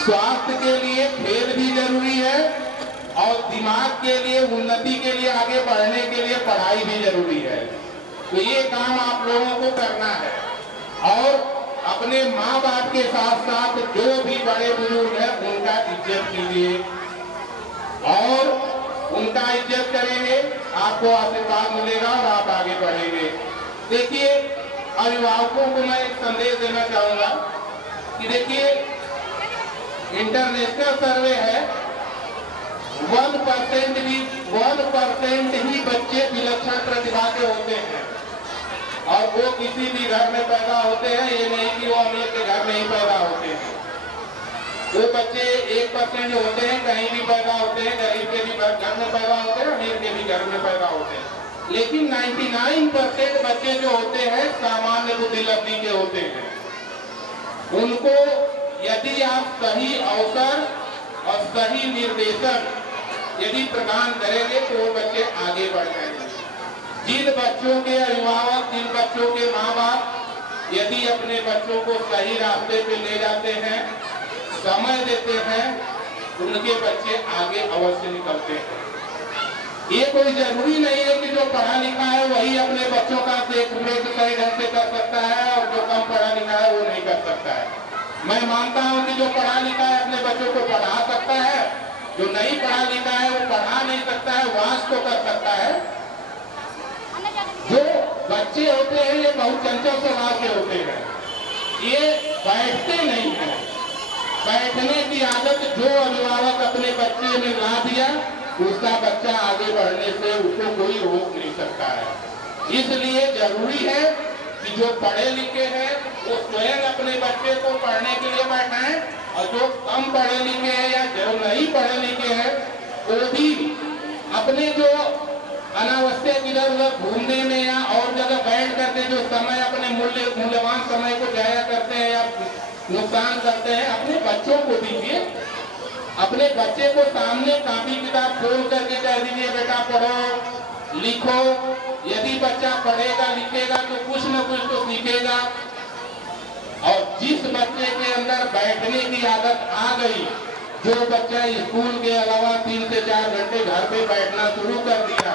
स्वास्थ्य के लिए खेल भी जरूरी है और दिमाग के लिए, उन्नति के लिए, आगे बढ़ने के लिए पढ़ाई भी जरूरी है। तो ये काम आप लोगों को करना है और अपने माँ बाप के साथ साथ जो भी बड़े बुजुर्ग हैं उनका इज्जत कीजिए और उनका इज्जत करेंगे, आपको आशीर्वाद मिलेगा और आप आगे बढ़ेंगे। देखिए, अभिभावकों को मैं एक संदेश देना चाहूंगा कि देखिए, इंटरनेशनल सर्वे है 1% ही बच्चे विलक्षण प्रतिभा के होते हैं और वो किसी भी घर में पैदा होते हैं। ये नहीं कि वो अमीर के घर में ही पैदा होते हैं। वो बच्चे 1% जो होते हैं कहीं भी पैदा होते हैं, गरीब के भी घर में पैदा होते हैं, अमीर के भी घर में पैदा होते हैं। लेकिन 99% बच्चे जो होते हैं सामान्य बुद्धि लब्धि के होते हैं। उनको यदि आप सही अवसर और सही निर्देशन यदि प्रदान करेंगे तो वो बच्चे आगे बढ़ जाएंगे। जिन बच्चों के अभिभावक, जिन बच्चों के माँ बाप यदि अपने बच्चों को सही रास्ते पे ले जाते हैं, समय देते हैं, उनके बच्चे आगे अवश्य निकलते हैं। ये कोई जरूरी नहीं है कि जो पढ़ा लिखा है वही अपने बच्चों का देखरेख सही ढंग से कर सकता है और जो कम पढ़ा लिखा है वो नहीं कर सकता है। मैं मानता हूँ कि जो पढ़ा लिखा है अपने बच्चों को पढ़ा सकता है, जो नहीं पढ़ा लिखा है वो पढ़ा नहीं सकता है, वास तो कर सकता है। जो बच्चे होते हैं ये बहुत चंचल स्वभाव के होते हैं, ये बैठते नहीं है। बैठने की आदत जो अभिभावक अपने बच्चे में ला दिया, उसका बच्चा आगे बढ़ने से उसको कोई रोक नहीं सकता है। इसलिए जरूरी है कि जो पढ़े लिखे हैं वो स्वयं अपने बच्चे को पढ़ने के लिए बैठाएं और जो कम पढ़े लिखे हैं या जो नहीं पढ़े लिखे हैं वो भी अपने जो अनावश्यक इधर उधर घूमने में या और जगह बैठ करके जो समय अपने मूल्यवान समय को जाया करते हैं या नुकसान करते हैं, अपने बच्चों को दीजिए। अपने बच्चे को सामने कॉपी किताब खोल करके कह दीजिए बेटा पढ़ो लिखो। यदि बच्चा पढ़ेगा लिखेगा तो कुछ न कुछ तो सीखेगा। और जिस बच्चे के अंदर बैठने की आदत आ गई, जो बच्चा स्कूल के अलावा 3 से 4 घंटे घर पे बैठना शुरू कर दिया,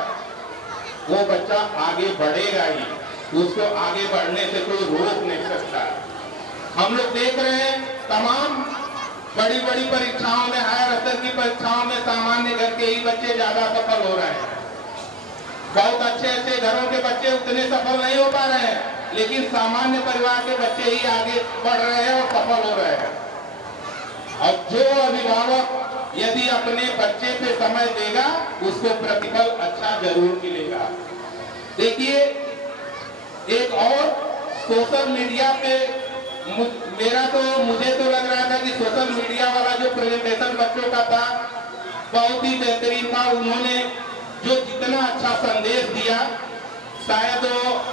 वो बच्चा आगे बढ़ेगा ही। उसको आगे बढ़ने से कोई रोक नहीं सकता। हम लोग देख रहे हैं तमाम बड़ी बड़ी परीक्षाओं में, हायर स्तर की परीक्षाओं में सामान्य घर के ही बच्चे ज्यादा सफल हो रहे हैं। बहुत अच्छे अच्छे घरों के बच्चे उतने सफल नहीं हो पा रहे हैं, लेकिन सामान्य परिवार के बच्चे ही आगे बढ़ रहे हैं और सफल हो रहे हैं। और जो अभिभावक यदि अपने बच्चे पे समय देगा उसको प्रतिफल अच्छा जरूर मिलेगा। देखिए, एक और सोशल मीडिया पे मुझे तो लग रहा था कि सोशल मीडिया वाला जो प्रेजेंटेशन बच्चों का था बहुत ही बेहतरीन था। उन्होंने जो जितना अच्छा संदेश दिया, शायद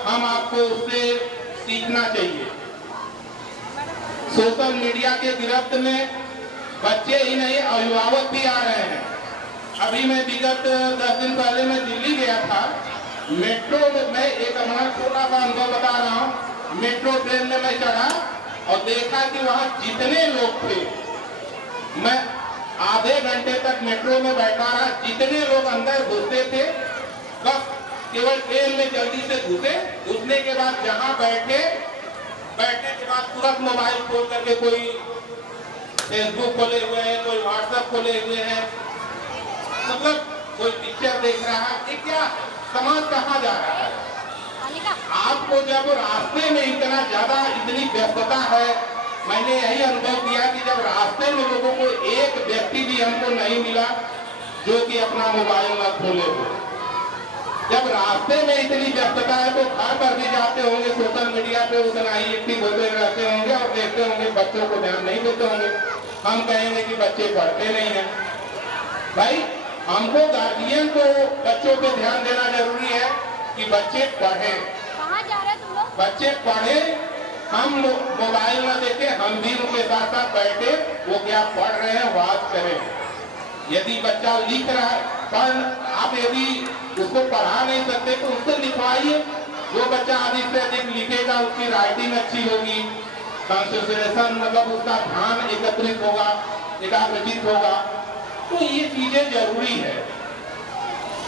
हम आपको उससे सीखना चाहिए। सोशल मीडिया के गिरफ्त में बच्चे ही नहीं अभिभावक भी आ रहे हैं। अभी मैं विगत 10 दिन पहले मैं दिल्ली गया था। मेट्रो में मैं एक हमारा छोटा सा अनुभव बता रहा हूँ। मेट्रो ट्रेन में मैं चढ़ा और देखा कि वहाँ जितने लोग थे, मैं आधे घंटे तक मेट्रो में बैठा रहा। जितने लोग अंदर घुसते थे, बस केवल ट्रेन में जल्दी से घुसने के बाद जहाँ बैठने के बाद तुरंत मोबाइल खोल करके कोई फेसबुक खोले हुए हैं, कोई व्हाट्सएप खोले हुए हैं। मतलब कोई पिक्चर देख रहा है, ये क्या समाज कहाँ जा रहा है? आपको जब रास्ते में इतना ज्यादा इतनी व्यस्तता है, मैंने यही अनुभव किया कि जब रास्ते में लोगों को एक व्यक्ति भी हमको नहीं मिला जो कि अपना मोबाइल न खोले हो। जब रास्ते में इतनी व्यस्तता है तो घर पर भी जाते होंगे, सोशल मीडिया पे उतना ही एक्टिव होते रहते होंगे और देखते होंगे, बच्चों को ध्यान नहीं देते होंगे। हम कहेंगे कि बच्चे पढ़ते नहीं हैं। भाई हमको गार्जियन को बच्चों पे ध्यान देना जरूरी है कि बच्चे पढ़ें। कहाँ जा रहे तुम लोग? बच्चे पढ़ें, हम मोबाइल न देखें, हम भी उनके साथ साथ बैठे, वो क्या पढ़ रहे हैं बात करें। यदि बच्चा लिख रहा है, आप यदि उसको पढ़ा नहीं सकते तो उससे लिखवाइए। जो बच्चा अधिक से अधिक लिखेगा उसकी राइटिंग अच्छी होगी, कंसंट्रेशन मतलब उसका ध्यान एकत्रित होगा, एकाग्रचित होगा। तो ये चीजें जरूरी है।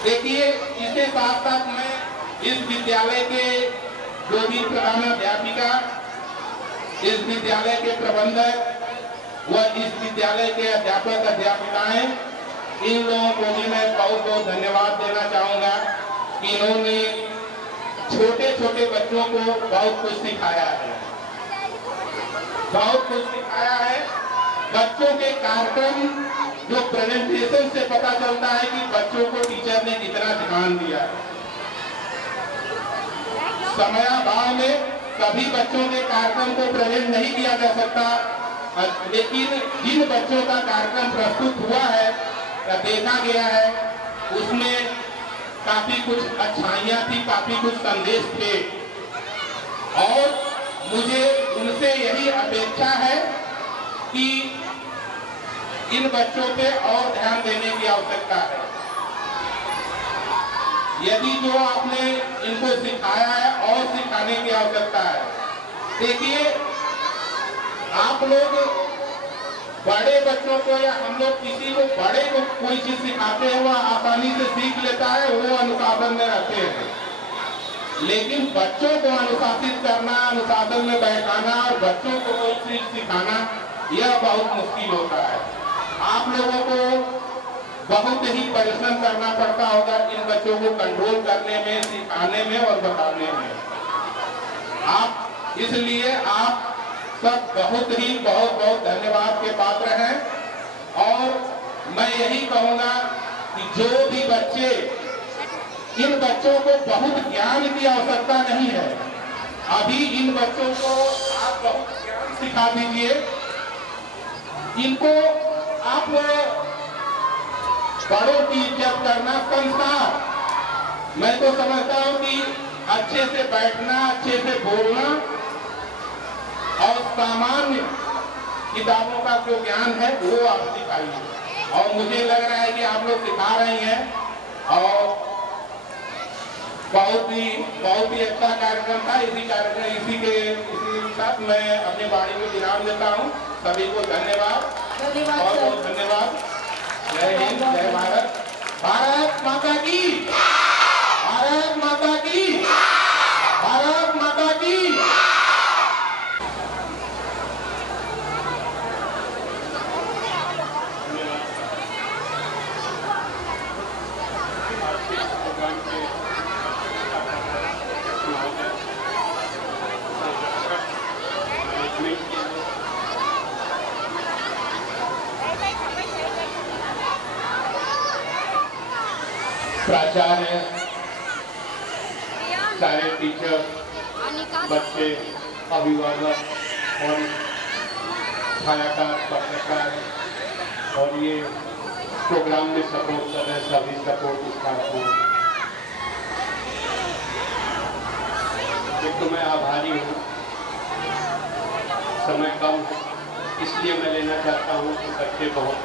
देखिए, इसके साथ साथ मैं इस विद्यालय के जो भी प्रधानाध्यापिका, इस विद्यालय के प्रबंधक व इस विद्यालय के अध्यापक अध्यापिकाएं, इन लोगों को भी मैं बहुत बहुत धन्यवाद देना चाहूंगा कि इन्होंने छोटे छोटे बच्चों को बहुत कुछ सिखाया है, बहुत कुछ सिखाया है। बच्चों के कार्यक्रम जो प्रेजेंटेशन से पता चलता है कि बच्चों को टीचर ने कितना ध्यान दिया है। समयाभाव में सभी बच्चों के कार्यक्रम को प्रेजेंट नहीं किया जा सकता, लेकिन जिन बच्चों का कार्यक्रम प्रस्तुत हुआ है या देखा गया है, उसमें काफी कुछ अच्छाइयाँ थी, काफी कुछ संदेश थे। और मुझे उनसे यही अपेक्षा है कि इन बच्चों पे और ध्यान देने की आवश्यकता है। यदि जो आपने इनको सिखाया है और सिखाने की आवश्यकता है। देखिए, आप लोग बड़े बच्चों को या हम लोग किसी को बड़े को कोई चीज सिखाते हैं, वह आसानी से सीख लेता है, वो अनुशासन में रहते हैं। लेकिन बच्चों को अनुशासित करना, अनुशासन में बैठाना और बच्चों को कोई चीज सिखाना, यह बहुत मुश्किल होता है। आप लोगों को बहुत ही परिश्रम करना पड़ता होगा इन बच्चों को कंट्रोल करने में, सिखाने में और बताने में। आप इसलिए आप सब बहुत बहुत धन्यवाद के पात्र हैं। और मैं यही कहूंगा कि जो भी बच्चे, इन बच्चों को बहुत ज्ञान की आवश्यकता नहीं है। अभी इन बच्चों को आप बहुत ज्ञान सिखा दीजिए। इनको आप बड़ों की इज्जत करना, संस्कार। मैं तो समझता हूँ कि अच्छे से बैठना, अच्छे से बोलना और सामान्य किताबों का जो ज्ञान है वो आप सिखाइए। और मुझे लग रहा है कि आप लोग सिखा रही हैं और बहुत ही अच्छा कार्यक्रम था। इसी साथ मैं अपनी वाणी में विराम देता हूँ। सभी को धन्यवाद, बहुत बहुत धन्यवाद। जय हिंद, जय भारत। भारत माता की, भारत माता की, भारत माता की। प्राचार्य, सारे टीचर, बच्चे, अभिभावक और छायाकार, पत्रकार और ये प्रोग्राम में सपोर्ट कर रहे सभी सपोर्ट स्टाफ को, एक तो मैं आभारी हूँ। समय कम है इसलिए मैं लेना चाहता हूँ कि बच्चे बहुत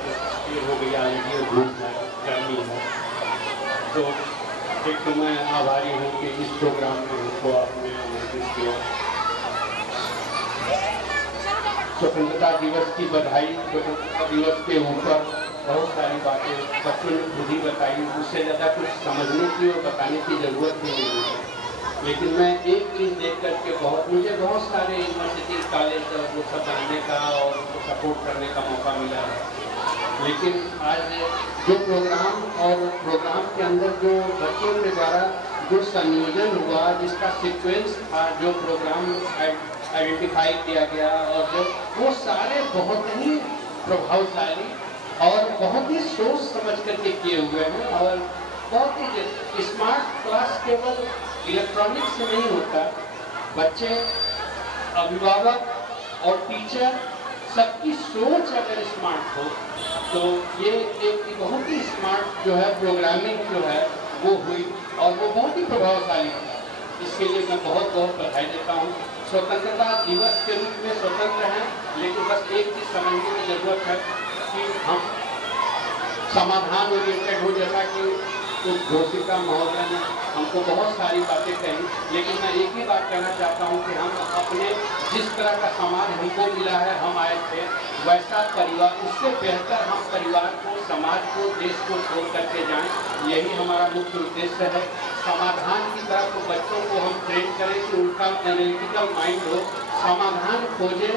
ये हो गया है, धूप है, गर्मी है। तो एक तो मैं आभारी हूँ कि इस प्रोग्राम में हमको आपने आमंत्रित किया। स्वतंत्रता दिवस की बधाई। स्वतंत्रता दिवस के ऊपर बहुत सारी बातें बच्चों ने खुद ही बताई, उससे ज़्यादा कुछ समझने की और बताने की ज़रूरत भी नहीं है। लेकिन मैं एक चीज़ देख करके मुझे बहुत सारे यूनिवर्सिटी, कॉलेज वो सब बनाने का और उसको सपोर्ट करने का मौका मिला है। लेकिन आज जो प्रोग्राम और प्रोग्राम के अंदर जो बच्चों के द्वारा जो संयोजन हुआ, जिसका सीक्वेंस था, जो प्रोग्राम आइडेंटिफाई किया गया और जो वो सारे बहुत ही प्रभावशाली और बहुत ही सोच समझ करके किए हुए हैं। और बहुत ही स्मार्ट क्लास केवल इलेक्ट्रॉनिक्स से नहीं होता, बच्चे, अभिभावक और टीचर सबकी सोच अगर स्मार्ट हो तो ये एक बहुत ही स्मार्ट जो है प्रोग्रामिंग जो है वो हुई और वो बहुत ही प्रभावशाली था। इसके लिए मैं बहुत बहुत बधाई देता हूँ। स्वतंत्रता दिवस के रूप में स्वतंत्र हैं, लेकिन बस एक चीज़ समझने की जरूरत है कि हम समाधान ओरिएंटेड हो, जैसा कि घोषिका महोदय ने हमको बहुत सारी बातें कही, लेकिन मैं एक ही बात कहना चाहता हूँ कि हम अपने जिस तरह का समाज हमको मिला है, हम आए थे वैसा परिवार, उससे बेहतर हम परिवार को, समाज को, देश को छोड़ करके जाएं, यही हमारा मुख्य उद्देश्य है। समाधान की तरफ तो बच्चों को हम ट्रेन करें कि उनका एनालिटिकल माइंड हो, समाधान खोजे,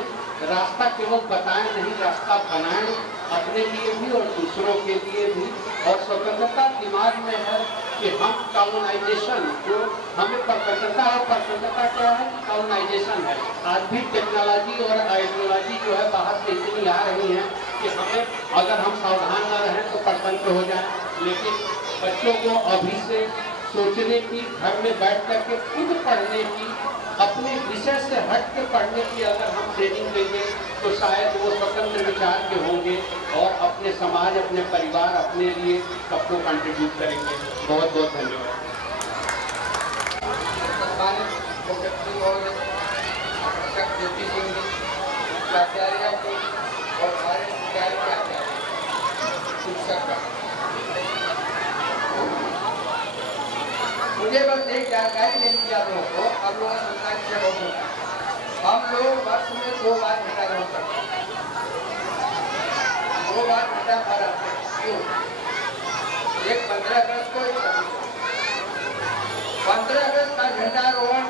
रास्ता केवल बताएं नहीं, रास्ता बनाएं अपने लिए भी और दूसरों के लिए भी। और स्वतंत्रता दिमाग में है कि हम कॉलोनाइजेशन, जो हमें स्वतंत्रता है, स्वतंत्रता क्या है? कॉलोनाइजेशन है। आज भी टेक्नोलॉजी और आइडियोलॉजी जो है बाहर से इतनी आ रही है कि हमें, अगर हम सावधान न रहें तो परतंत्र हो जाए। लेकिन बच्चों को अभी से सोचने की, घर में बैठ करके खुद पढ़ने की, अपने विषय से हट के पढ़ने की अगर हम ट्रेनिंग देंगे तो शायद वो स्वतंत्र विचार के होंगे और अपने समाज, अपने परिवार, अपने लिए सबको कंट्रीब्यूट करेंगे। बहुत बहुत धन्यवाद। मुझे बस एक जानकारी देनी थी आप लोगों को। आप लोगों ने सुनना कि बहुत होता है, हम लोग वर्ष में 2 बार घंटा ग्रहण करते हैं, 2 बार घंटा फहराते हैं। क्यों? एक 15 अगस्त को, एक 15 अगस्त का झंडारोहण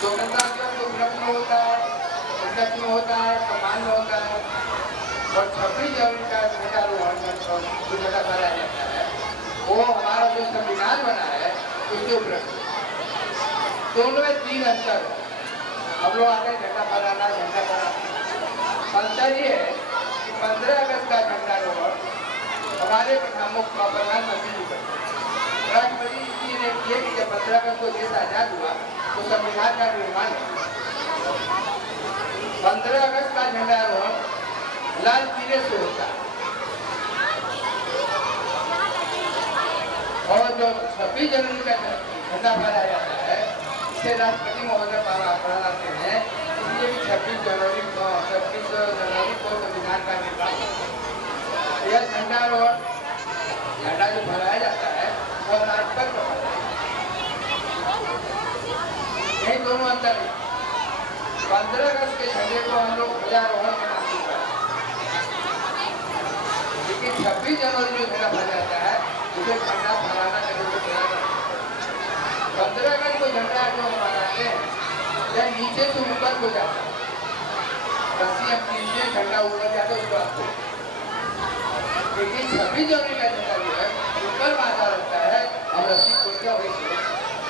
स्वतंत्रता दिवस उपलक्ष्य में होता है, सम्मान में होता है। और 26 जनवरी का झंडारोहण झंडा फहराया जाता है, वो हमारा जो संविधान बना है उसके उपलक्ष्य। दोनों में 3 अंतर है। हम लोग आते हैं झंडा फहराना, झंडा फहराना। अंतर ये है कि 15 अगस्त का झंडारोहण हमारे प्रधानमंत्री जी करते हैं। राष्ट्रपति जी ने किए कि जब 15 अगस्त को देश आजाद हुआ तो संविधान का निर्माण है। 15 अगस्त का झंडारोहण लाल किले से होता है और जो 26 जनवरी का झंडा फहराया जाता है, इसे राष्ट्रपति महोदय फहराते हैं। इसलिए भी 26 जनवरी को संविधान का निर्माण। यह झंडारोहण, झंडा जो फहराया जाता है वह राजपथ पर फहराया जाता है। यही दोनों अंतर है। 15 अगस्त के झंडे को हम लोग ध्वजारोहण के नाम से करते हैं, लेकिन 26 जनवरी जो झंडा फहराया जाता है उसे झंडा फहराना का जो प्रयास है। 15 अगस्त को झंडा जो हम फहराते हैं यह नीचे से ऊपर को जाता है, रस्सी हम खींचते हैं, झंडा ऊपर जाता है, उसको आपको। लेकिन 26 जनवरी का झंडा जो है ऊपर बांधा रहता है, हम रस्सी खोल के वही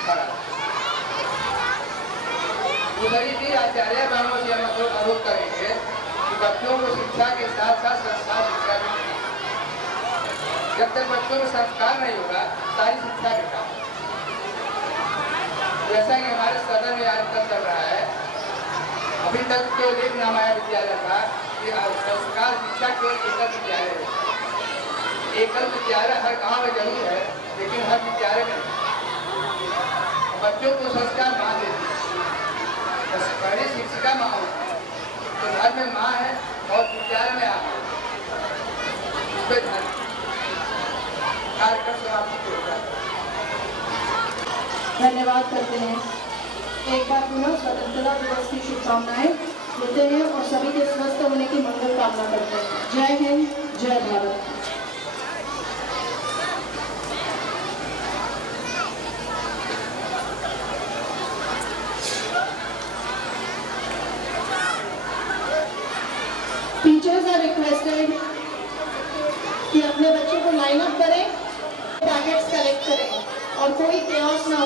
फहराते हैं। उधरी भी आचार्य ब्राह्मणों से हम अनुरोध करेंगे कि बच्चों को शिक्षा के साथ साथ संस्कार शिक्षा भी दें। जब तक बच्चों में संस्कार नहीं होगा सारी शिक्षा बेकार। जैसा कि हमारे सदन में आजकल चल रहा है, अभी तक तो एक नाम आया विद्यालय का कि संस्कार शिक्षा केवल एकल विद्यालय है। एकल विद्यालय हर गांव में जरूर है, लेकिन हर विद्यालय में बच्चों को संस्कार माँ देती है। पहले शिक्षिका माँ होती है, तो घर में माँ है और विद्यालय में आप है। इस पर ध्यान कार्यक्रम समाप्ति होता है। धन्यवाद करते हैं। एक बार पुनः स्वतंत्रता दिवस की शुभकामनाएं देते हैं और सभी के स्वस्थ होने की मंगल कामना करते हैं। जय हिंद, जय भारत। Teachers are requested कि अपने बच्चों को लाइन अप करें, पैकेट्स कलेक्ट करें और कोई chaos ना